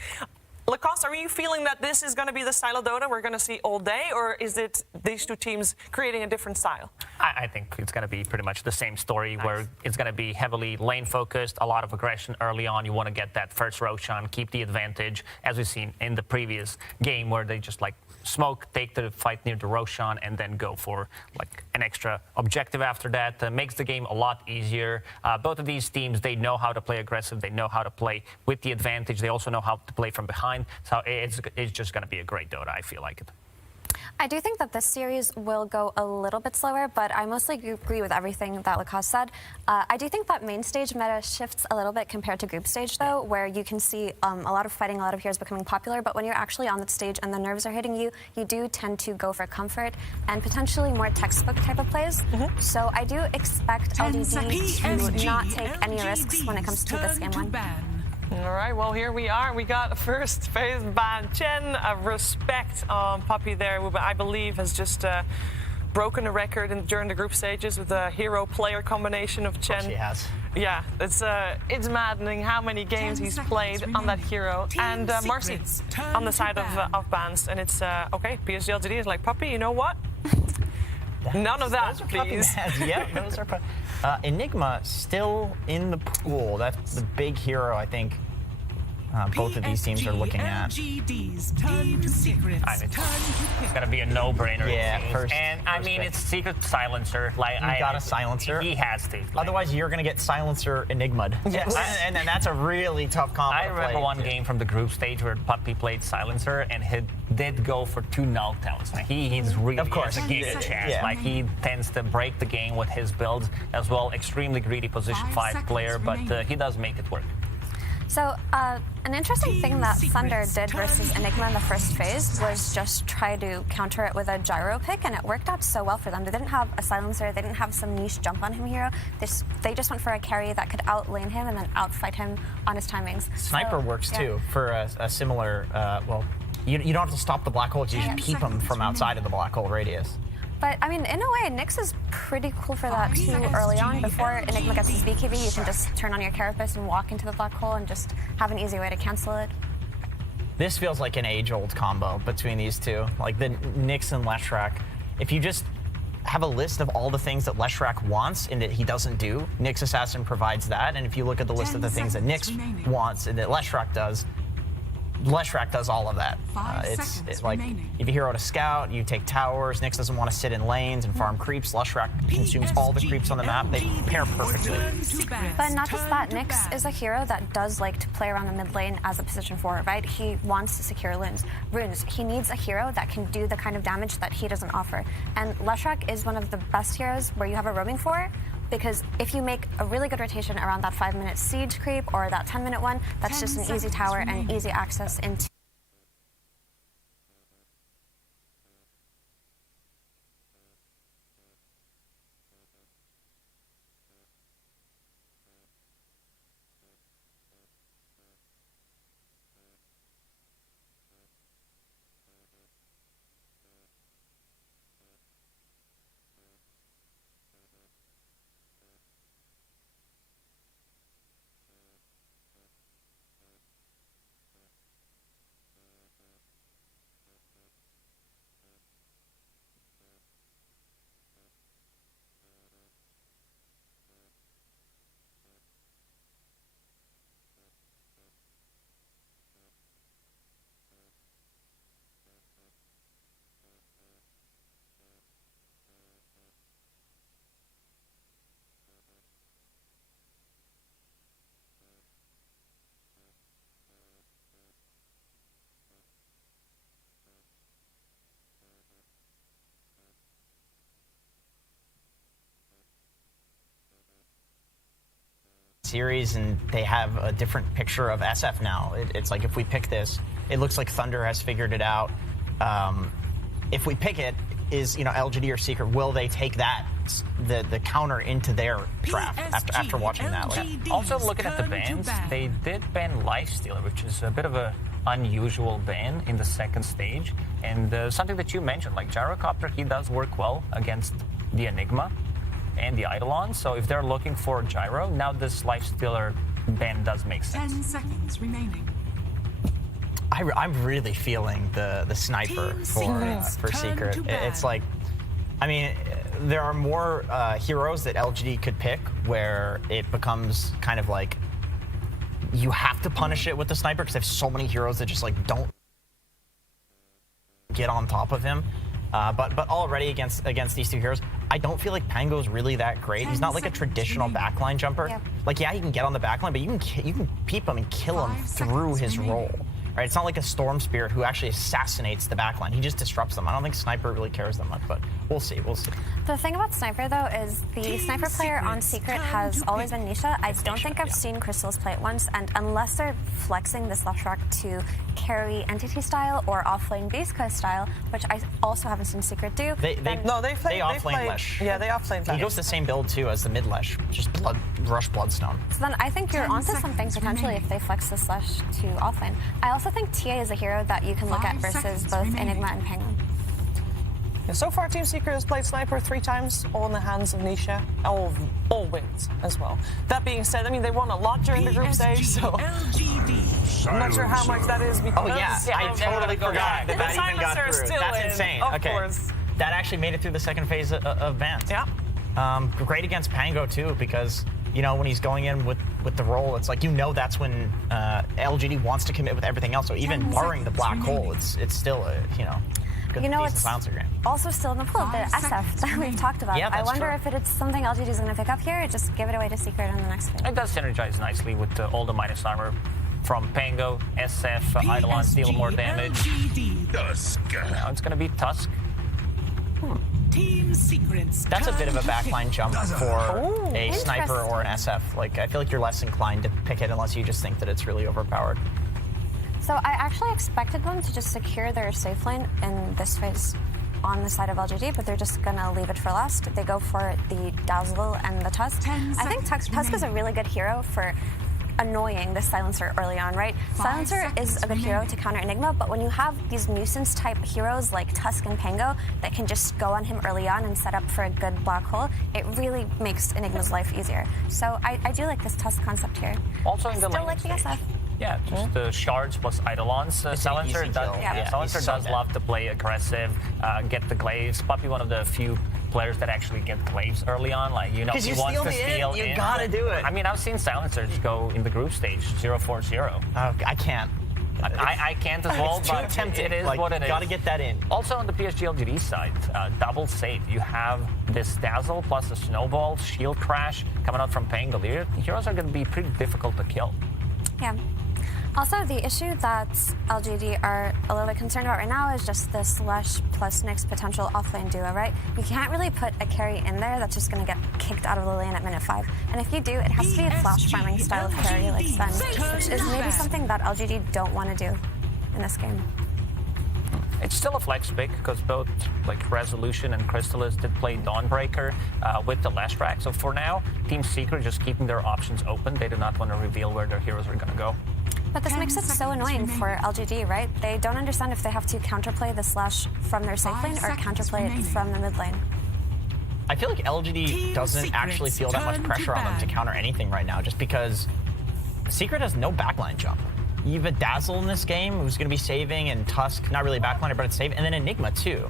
Lacoste, are you feeling that this is going to be the style of Dota we're going to see all day, or is it these two teams creating a different style? I think it's going to be pretty much the same story, where it's going to be heavily lane-focused, a lot of aggression early on. You want to get that first Roshan, keep the advantage, as we've seen in the previous game, where they just like smoke, take the fight near the Roshan, and then go for like an extra objective after that. Makes the game a lot easier. Both of these teams, they know how to play aggressive. They know how to play with the advantage. They also know how to play from behind. So it's just going to be a great Dota, I feel like it. I do think that this series will go a little bit slower, but I mostly agree with everything that Lacoste said. I do think that main stage meta shifts a little bit compared to group stage, though, where you can see a lot of fighting, a lot of heroes becoming popular, but when you're actually on that stage and the nerves are hitting you, you do tend to go for comfort and potentially more textbook type of plays. So I do expect LGD to not take any risks when it comes to this game 1. All right, well, here we are. We got first phase ban Chen. Respect on Puppy there, who I believe has just broken a record during the group stages with the hero-player combination of Chen. She has. Yeah, it's maddening how many games he's played on that hero. And Marcy on the side of bans. And it's, okay, PSG LGD is like, Puppy, you know what? None of that, please. Yeah, those are Enigma still in the pool. That's the big hero, I think, both of these teams are looking at. LGD's Team Secrets. It's going to be a no-brainer. Yeah, first. And I mean, it's Secret Silencer. Like, You got a Silencer? He has to. Like, Otherwise, you're going to get Silencer Enigma'd. Yes. And then that's a really tough combo. I to remember play. one game from the group stage where Puppy played Silencer and he did go for 2 knockdowns. Like, he's really Of course. has a game chance. Yeah. Like, he tends to break the game with his builds as well. Extremely greedy position 5 player, but he does make it work. So an interesting thing that Thunder did versus Enigma in the first phase was just try to counter it with a gyro pick, and it worked out so well for them. They didn't have a silencer, they didn't have some niche jump on him hero. They just went for a carry that could outlane him and then outfight him on his timings. Sniper works too for a similar, well, you don't have to stop the black hole, you just keep him from outside of the black hole radius. But, I mean, in a way, Nyx is pretty cool for that, too, early on. Before Enigma gets his BKB, you can just turn on your Carapace and walk into the black hole and just have an easy way to cancel it. This feels like an age-old combo between these two. Like the Nyx and Leshrac. If you just have a list of all the things that Leshrac wants and that he doesn't do, Nyx Assassin provides that. And if you look at the list of the things that Nyx wants and that Leshrac does, Leshrac does all of that. 5 It's seconds like remaining. if you hero to scout, you take towers. Nyx doesn't want to sit in lanes and farm creeps. Leshrac consumes all the creeps on the map. They pair perfectly. But not just that, Nyx is a hero that does like to play around the mid lane as a position forward, right? He wants to secure runes. He needs a hero that can do the kind of damage that he doesn't offer. And Leshrac is one of the best heroes where you have a roaming for, because if you make a really good rotation around that 5-minute siege creep or that 10-minute one, that's just an easy tower and easy access into. Series, and they have a different picture of SF now. It's like if we pick this, it looks like Thunder has figured it out. If we pick it, is LGD or Secret, will they take that the counter into their draft after watching that? Yeah. Also looking at the bans, they did ban Lifestealer, which is a bit of a unusual ban in the second stage, and something that you mentioned, like Gyrocopter, he does work well against the Enigma and the Eidolon, so if they're looking for Gyro, now this Lifestealer ban does make sense. 10 seconds remaining. I'm really feeling the sniper for Secret. It's like, I mean, there are more heroes that LGD could pick where it becomes kind of like you have to punish it with the sniper because they have so many heroes that just like don't get on top of him. But already against these two heroes, I don't feel like Pango's really that great. He's not like a traditional backline jumper. Yep. Like, yeah, he can get on the backline, but you can peep him and kill him through his role. Right? It's not like a Storm Spirit who actually assassinates the backline. He just disrupts them. I don't think Sniper really cares that much, but we'll see. The thing about Sniper, though, is the Sniper player on Secret has always been Nisha. I don't think I've seen Crystals play it once, and unless they're flexing this Leshrac to carry Entity style or offlane Beast Coast style, which I also haven't seen Secret do. They offlane Lesh. Yeah, they offlane Lesh. He goes the same build, too, as the mid Lesh, just Rush Bloodstone. So then I think you're onto something potentially if they flex this Lesh to offlane. I also think TA is a hero that you can look at versus both Enigma and Penguin. Yeah, so far, Team Secret has played Sniper 3 times, all in the hands of Nisha. All wins as well. That being said, I mean, they won a lot during the group stage, so I'm not sure how much that is because... Oh, yeah, I totally forgot that even got through. That's insane. Of course. That actually made it through the second phase of bans. Yeah. Great against Pango, too, because, when he's going in with the role, it's like, that's when LGD wants to commit with everything else. So even barring the black hole, it's still a, good decent silencer game. Also still in the pool, the SF that we've talked about. Yeah, I wonder true. if it's something LGD is going to pick up here, or just give it away to Secret in the next phase. It does synergize nicely with all the minus armor from Pango, SF, Eidolon deal more damage. Now it's going to be Tusk. Team Secrets. That's a bit of a backline jump for a sniper or an SF. Like, I feel like you're less inclined to pick it unless you just think that it's really overpowered. So I actually expected them to just secure their safe lane in this phase on the side of LGD, but they're just going to leave it for last. They go for the Dazzle and the Tusk. I think Tusk is a really good hero for annoying the Silencer early on, right? Silencer is a good hero to counter Enigma, but when you have these nuisance type heroes like Tusk and Pango that can just go on him early on and set up for a good black hole, it really makes Enigma's life easier. So I do like this Tusk concept here. Also in the still like the SF. Yeah, just the shards plus Eidolons. Silencer does love to play aggressive, get the glaives. Probably one of the few players that actually get glaives early on. Like, he wants to steal in. You gotta do it. I mean, I've seen Silencers go in the group stage 0-4-0. I can't. I can't as well, It's too but tempting. it is like, what it is. Got to get that in. Also on the PSG LGD side, double save. You have this Dazzle plus a Snowball, Shield Crash coming out from Pango. The heroes are going to be pretty difficult to kill. Yeah. Also, the issue that LGD are a little bit concerned about right now is just this Lush plus Nyx potential offlane duo, right? You can't really put a carry in there that's just going to get kicked out of the lane at minute 5. And if you do, it has to be a flash farming style of carry like Sven, which is maybe something that LGD don't want to do in this game. It's still a flex pick because both like Resolution and Crystallis did play Dawnbreaker with the Lashrack. So for now, Team Secret just keeping their options open. They do not want to reveal where their heroes are going to go. But this makes it so annoying for LGD, right? They don't understand if they have to counterplay the slash from their safe lane or counterplay it from the mid lane. I feel like LGD doesn't actually feel that much pressure on them to counter anything right now, just because Secret has no backline jump. You have a Dazzle in this game who's going to be saving, and Tusk, not really a backliner, but it's saving, and then Enigma too.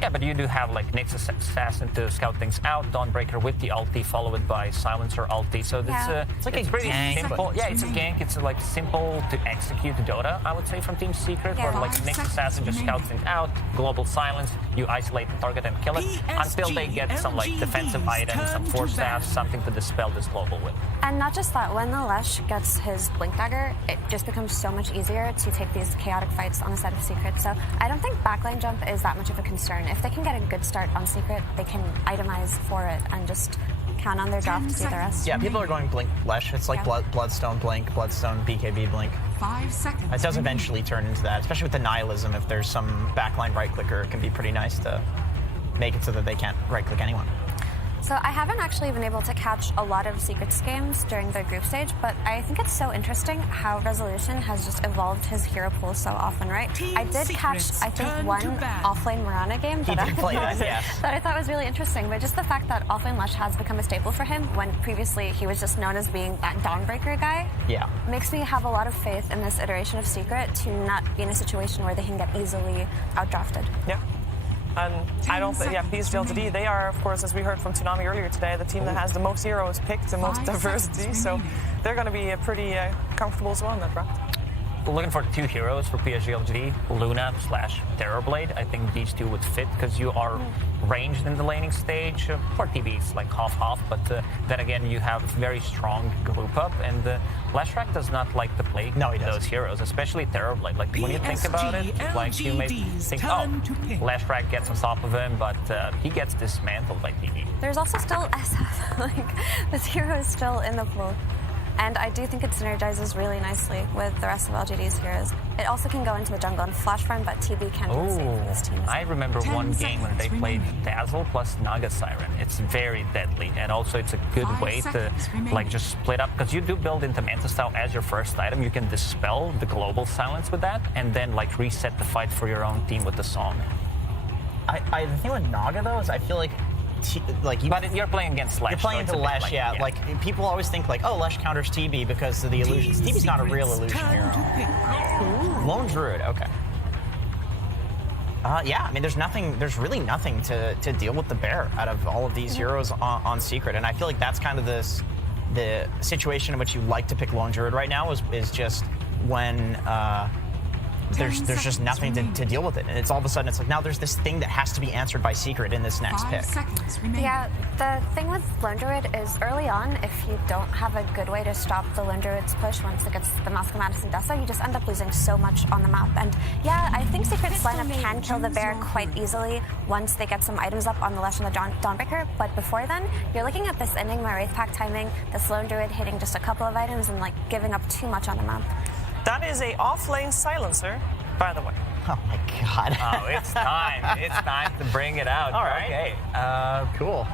Yeah, but you do have like Nyx Assassin to scout things out, Dawnbreaker with the ulti, followed by Silencer ulti. So it's like it's pretty simple. Yeah, it's a gank. It's like simple to execute Dota, I would say, from Team Secret, where like Nyx Assassin just scouts things out, global silence, you isolate the target and kill it until they get some like defensive items, some force staffs, something to dispel this global with. And not just that, when the Lesh gets his Blink Dagger, it just becomes so much easier to take these chaotic fights on the side of Secret. So I don't think backline jump is that much of a concern. If they can get a good start on Secret, they can itemize for it and just count on their draft to do the rest. Yeah, people are going Blink Lesh. It's like Bloodstone Blink, Bloodstone BKB Blink. 5 seconds. It does eventually turn into that, especially with the Nihilism. If there's some backline right clicker, it can be pretty nice to make it so that they can't right click anyone. So I haven't actually been able to catch a lot of Secret's games during the group stage, but I think it's so interesting how Resolution has just evolved his hero pool so often, right? I did catch, I think, one offlane Mirana game that I thought was really interesting, but just the fact that offlane Lush has become a staple for him when previously he was just known as being that Dawnbreaker guy, makes me have a lot of faith in this iteration of Secret to not be in a situation where they can get easily outdrafted. Yeah. And I don't think, PSG LGD, they are, of course, as we heard from Tsunami earlier today, the team that has the most heroes picked, the most diversity. So they're going to be pretty comfortable as well in that draft. Looking for 2 heroes for PSG LGD, Luna / Terrorblade. I think these 2 would fit because you are ranged in the laning stage. For TB, it's like half-half, but then again, you have very strong group up, and Lashrack does not like to play those heroes, especially Terrorblade. Like, when you think about it, like, you may think, oh, Lashrack gets on top of him, but he gets dismantled by TB. There's also still SF. Like, this hero is still in the pool. And I do think it synergizes really nicely with the rest of LGD's heroes. It also can go into the jungle and flash farm, but TB can do the same for this team. I remember one game when they played Dazzle plus Naga Siren. It's very deadly, and also it's a good way to like just split up, because you do build into Manta Style as your first item. You can dispel the global silence with that, and then like reset the fight for your own team with the song. The thing with Naga though is I feel like but you're playing against Lesh. You're playing into Lesh, Like, people always think, like, oh, Lesh counters TB because of the illusions. TB's not a real illusion hero. Lone Druid, okay. I mean, there's really nothing to deal with the bear out of all of these heroes on Secret. And I feel like that's kind of the situation in which you like to pick Lone Druid right now is just when there's just nothing to deal with it. And it's all of a sudden, it's like, now there's this thing that has to be answered by Secret in this next pick. Yeah, the thing with Lone Druid is early on, if you don't have a good way to stop the Lone Druid's push once it gets the Mask of Madness and Dessa, you just end up losing so much on the map. And yeah, I think Secret's lineup can kill the bear quite easily once they get some items up on the Lesh and the Dawnbreaker, but before then, you're looking at this Enigma Wraith Pack timing, this Lone Druid hitting just a couple of items and like giving up too much on the map. That is a off-lane silencer, by the way. Oh my god. Oh, it's time. It's time to bring it out. All right. Okay. Cool.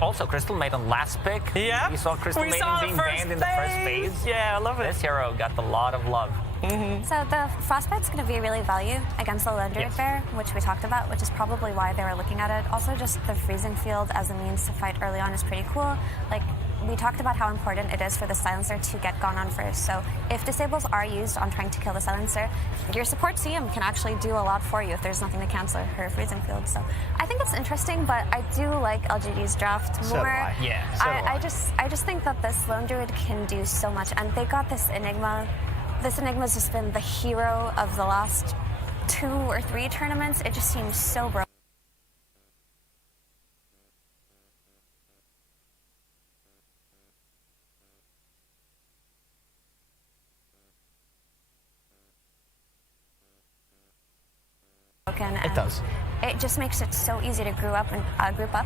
Also, Crystal Maiden last pick. Yeah. You saw Crystal Maiden being banned in the first phase. Yeah, I love it. This hero got a lot of love. So the Frostbite's going to be really value against the Lone Druid bear, which we talked about, which is probably why they were looking at it. Also, just the freezing field as a means to fight early on is pretty cool. Like, we talked about how important it is for the silencer to get gone on first. So if disables are used on trying to kill the silencer, your support CM can actually do a lot for you if there's nothing to cancel her freezing field. So I think it's interesting, but I do like LGD's draft more. So do I. Yeah. I just think that this Lone Druid can do so much, and they got this Enigma this Enigma's just been the hero of the last 2 or 3 tournaments. It just seems so broken. It does. It just makes it so easy to group up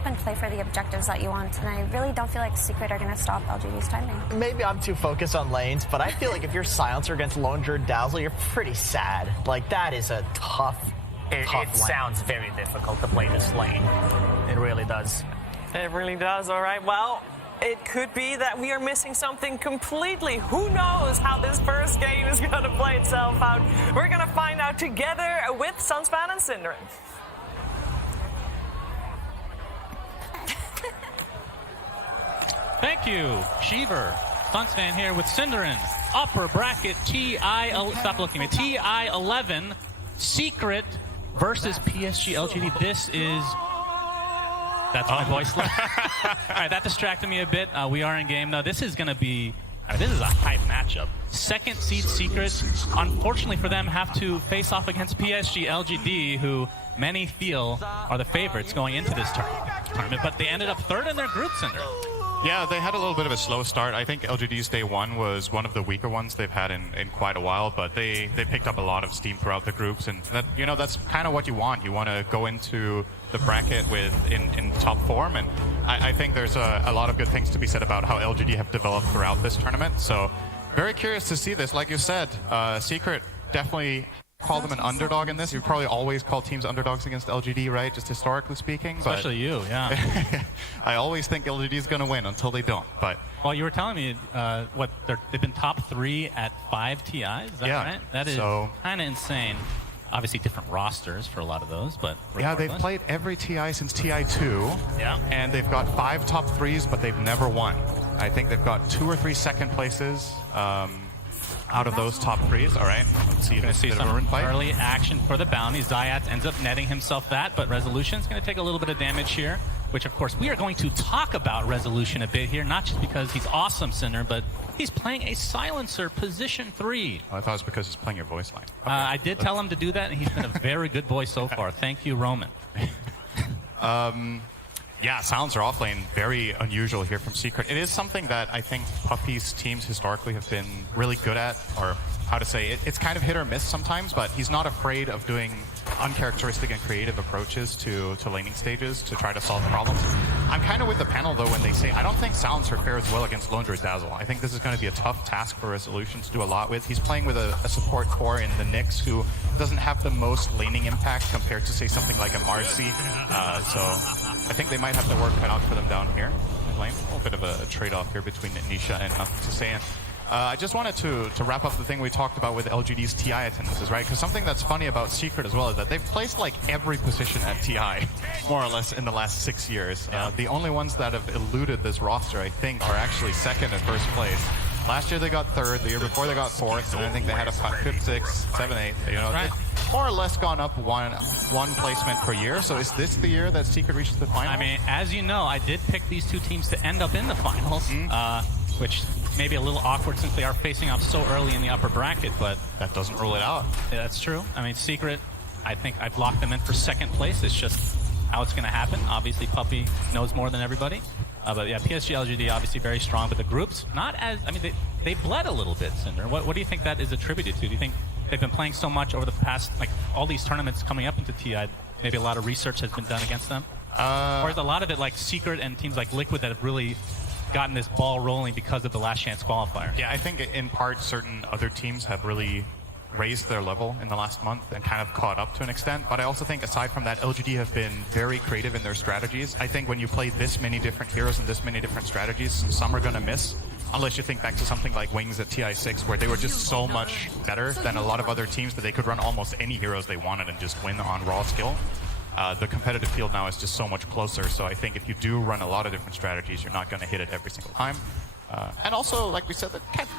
and play for the objectives that you want. And I really don't feel like Secret are going to stop LGD's timing. Maybe I'm too focused on lanes, but I feel like if you're Silencer against Lone Druid Dazzle, you're pretty sad. Like, that is a tough It lane. sounds very difficult to play this lane. It really does. It really does. All right. Well, it could be that we are missing something completely. Who knows how this first game is going to play itself out? We're going to find out together with Sunspan and Synderen. Thank you, Sheever. Sunspan here with Synderen. Upper bracket stop looking at TI11 Secret versus PSG LGD. This is. That's my voice. All right, that distracted me a bit. We are in game now. This is going to be. This is a hype matchup. Second seed Secret, unfortunately for them, have to face off against PSG LGD, who many feel are the favorites going into this tournament. But they ended up third in their group, Cinder. Yeah, they had a little bit of a slow start. I think LGD's day one was one of the weaker ones they've had in quite a while, but they picked up a lot of steam throughout the groups, and that, you know, that's kind of what you want. You want to go into the bracket with in top form, and I think there's a lot of good things to be said about how LGD have developed throughout this tournament. So very curious to see this. Like you said, Secret definitely call them an underdog in this. You probably always call teams underdogs against LGD, right? Just historically speaking. Especially you, yeah. I always think LGD is going to win until they don't. But well, you were telling me they've been top 3 at 5 TIs. Is that right? That is kind of insane. Obviously, different rosters for a lot of those, but regardless. Yeah, they've played every TI since TI2. Yeah, and they've got 5 top 3s, but they've never won. I think they've got 2 or 3 second places. Out of those top 3s, all right. Let's see. Going to see some early action for the bounty. Zayat ends up netting himself that, but Resolution's going to take a little bit of damage here, which, of course, we are going to talk about Resolution a bit here, not just because he's awesome, Cinder, but he's playing a Silencer position 3. Oh, I thought it was because he's playing your voice line. Okay. I did tell him to do that, and he's been a very good boy so far. Thank you, Roman. Yeah, Silencer offlane, very unusual here from Secret. It is something that I think Puppy's teams historically have been really good at, or how to say it. It's kind of hit or miss sometimes, but he's not afraid of doing uncharacteristic and creative approaches to laning stages to try to solve problems. I'm kind of with the panel, though, when they say, I don't think Silencer fares well against Lone Druid Dazzle. I think this is going to be a tough task for Resolution to do a lot with. He's playing with a support core in the Nyx who doesn't have the most laning impact compared to, say, something like a Marcy. So I think they might have the work cut out for them down here. Lane. A little bit of a trade-off here between Nisha and Nothing to Say. I just wanted to wrap up the thing we talked about with LGD's TI attendances, right? Because something that's funny about Secret as well is that they've placed like every position at TI, more or less, in the last 6 years. The only ones that have eluded this roster, I think, are actually second and first place. Last year they got third, the year before they got fourth, and I think they had a 5th, 6th, 7th, 8th. You know, right. More or less gone up one placement per year. So is this the year that Secret reaches the final? I mean, as you know, I did pick these 2 teams to end up in the finals, which may be a little awkward since they are facing off so early in the upper bracket, but that doesn't rule it out. Yeah, that's true. I mean, Secret, I think I've locked them in for second place. It's just how it's going to happen. Obviously, Puppy knows more than everybody. But yeah, PSG LGD obviously very strong, but the groups not as. I mean, they bled a little bit, Cinder. What do you think that is attributed to? Do you think they've been playing so much over the past, like all these tournaments coming up into TI? Maybe a lot of research has been done against them, or is a lot of it like Secret and teams like Liquid that have really gotten this ball rolling because of the last chance qualifier? Yeah, I think in part certain other teams have really raised their level in the last month and kind of caught up to an extent. But I also think aside from that, LGD have been very creative in their strategies. I think when you play this many different heroes and this many different strategies, some are going to miss. Unless you think back to something like Wings at TI6, where they were just so much better than a lot of other teams that they could run almost any heroes they wanted and just win on raw skill. The competitive field now is just so much closer, so I think if you do run a lot of different strategies, you're not going to hit it every single time. And also, like we said,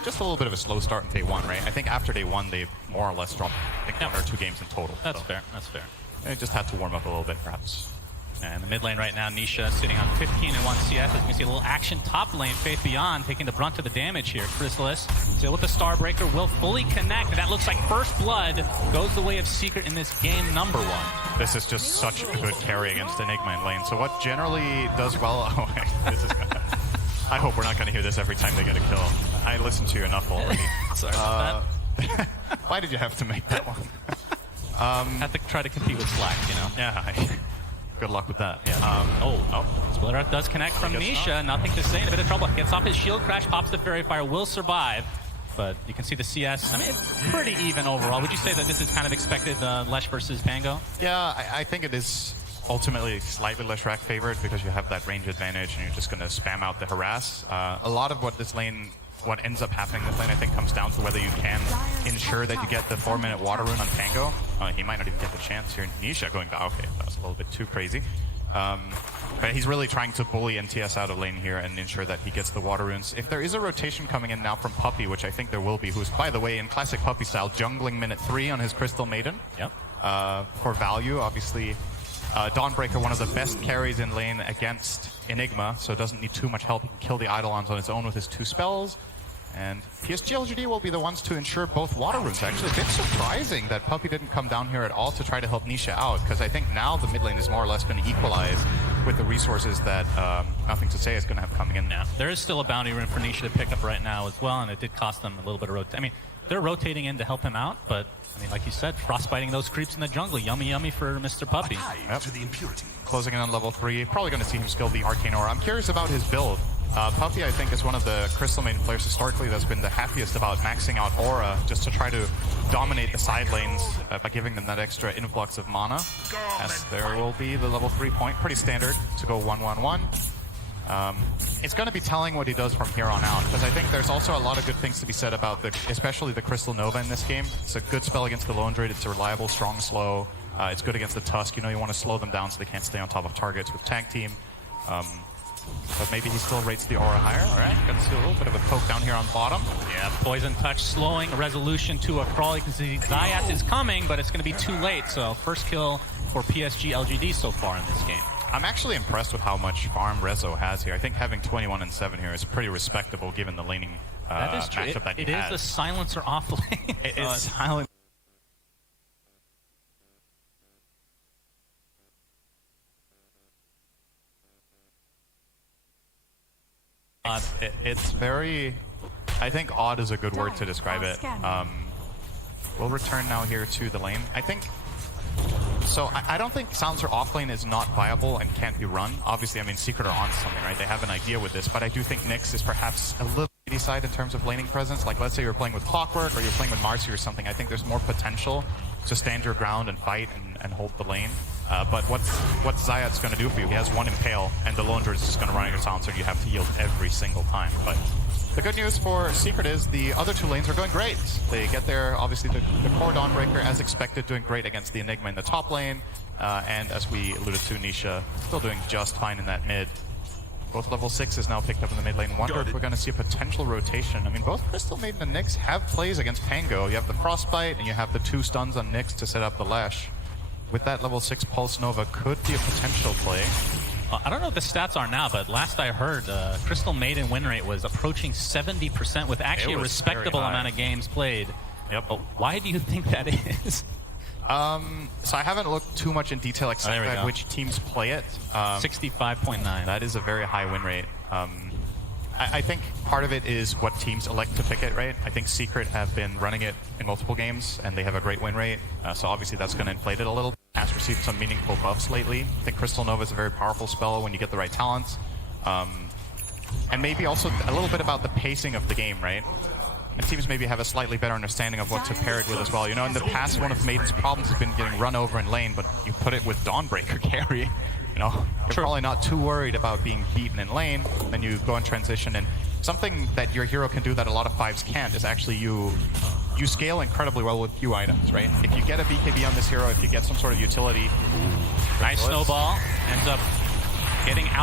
just a little bit of a slow start in day one, right? I think after day one, they more or less dropped, I think, 1 or 2 games in total. That's fair. That's fair. They just had to warm up a little bit, perhaps. And in the mid lane right now, Nisha sitting on 15 and 1 CS. As you can see, a little action top lane. Faith Beyond taking the brunt of the damage here. Chrysalis still with the Starbreaker, will fully connect. And that looks like first blood goes the way of Secret in this game number 1. This is just such a good carry against Enigma in lane. So what generally does well... Oh, this is gonna... I hope we're not going to hear this every time they get a kill. I listened to you enough already. Sorry about that. Why did you have to make that one? Have to try to compete with Slack, you know? Yeah. Good luck with that. Yeah. Split Earth does connect from Nisha. Nothing to say, in a bit of trouble. Gets off his shield crash, pops the Fairy Fire, will survive. But you can see the CS. I mean, it's pretty even overall. Would you say that this is kind of expected, Lesh versus Pango? Yeah, I think it is ultimately slightly Leshrac favored because you have that range advantage and you're just going to spam out the harass. A lot of what ends up happening in this lane, I think, comes down to whether you can ensure that you get the 4-minute water rune on Pango. He might not even get the chance here. Nisha going, okay, that was a little bit too crazy. But he's really trying to bully NTS out of lane here and ensure that he gets the water runes. If there is a rotation coming in now from Puppey, which I think there will be, who's, by the way, in classic Puppey style, jungling minute 3 on his Crystal Maiden. Yep. For value, obviously. Dawnbreaker, one of the best carries in lane against Enigma, so doesn't need too much help. He can kill the Eidolons on his own with his 2 spells. And PSG LGD will be the ones to ensure both water runes. Actually, a bit surprising that Puppey didn't come down here at all to try to help Nisha out, because I think now the mid lane is more or less going to equalize with the resources that Nothing to Say is going to have coming in now. There is still a bounty rune for Nisha to pick up right now as well, and it did cost them a little bit of rotation. I mean, they're rotating in to help him out, but I mean, like you said, frostbiting those creeps in the jungle. Yummy, yummy for Mr. Puppey. Yep. Closing in on level 3. Probably going to see him skill the Arcane Aura. I'm curious about his build. Puppey, I think, is one of the Crystal Maiden players historically that's been the happiest about maxing out Aura just to try to dominate the side lanes by giving them that extra influx of mana. As there will be the level 3 point, pretty standard to go 1-1-1. It's going to be telling what he does from here on out, because I think there's also a lot of good things to be said about especially the Crystal Nova in this game. It's a good spell against the Lone Druid. It's a reliable, strong slow. It's good against the Tusk. You know, you want to slow them down so they can't stay on top of targets with Tag Team. But maybe he still rates the aura higher. All right, got to see a little bit of a poke down here on bottom. Yeah, Poison Touch slowing Resolution to a crawl. You can see Zayat is coming, but it's going to be too late. So first kill for PSG LGD so far in this game. I'm actually impressed with how much farm Rezo has here. I think having 21 and 7 here is pretty respectable given the laning matchup that he has. It is a silencer off lane. It is silent. It's very... I think odd is a good word to describe it. We'll return now here to the lane. I think... So I don't think silencer off lane is not viable and can't be run. Obviously, I mean, Secret are on something, right? They have an idea with this, but I do think Nyx is perhaps a little side in terms of laning presence. Like, let's say you're playing with Clockwork or you're playing with Marcy or something. I think there's more potential to stand your ground and fight and hold the lane. But what's Zayat's going to do for you? He has 1 Impale, and the Lone Druid is just going to run your silencer. You have to yield every single time. But the good news for Secret is the other 2 lanes are going great. They get there, obviously, the core Dawnbreaker, as expected, doing great against the Enigma in the top lane. And as we alluded to, Nisha still doing just fine in that mid. Both level 6s now picked up in the mid lane. Wonder if we're going to see a potential rotation. I mean, both Crystal Maiden and Nyx have plays against Pango. You have the Frostbite, and you have the 2 stuns on Nyx to set up the Lash. With that level 6 Pulse Nova could be a potential play. I don't know what the stats are now, but last I heard, Crystal Maiden win rate was approaching 70% with actually a respectable amount of games played. Yep. But why do you think that is? So I haven't looked too much in detail except at which teams play it. 65.9. That is a very high win rate. I think part of it is what teams elect to pick it, right? I think Secret have been running it in multiple games, and they have a great win rate. So obviously that's going to inflate it a little. Has received some meaningful buffs lately. I think Crystal Nova is a very powerful spell when you get the right talents. And maybe also a little bit about the pacing of the game, right? And teams maybe have a slightly better understanding of what to pair it with as well. You know, in the past, one of Maiden's problems has been getting run over in lane, but you put it with Dawnbreaker carry. You know, you're probably not too worried about being beaten in lane. Then you go in transition, and something that your hero can do that a lot of 5s can't is actually you scale incredibly well with few items, right? If you get a BKB on this hero, if you get some sort of utility... Nice snowball. Ends up getting out.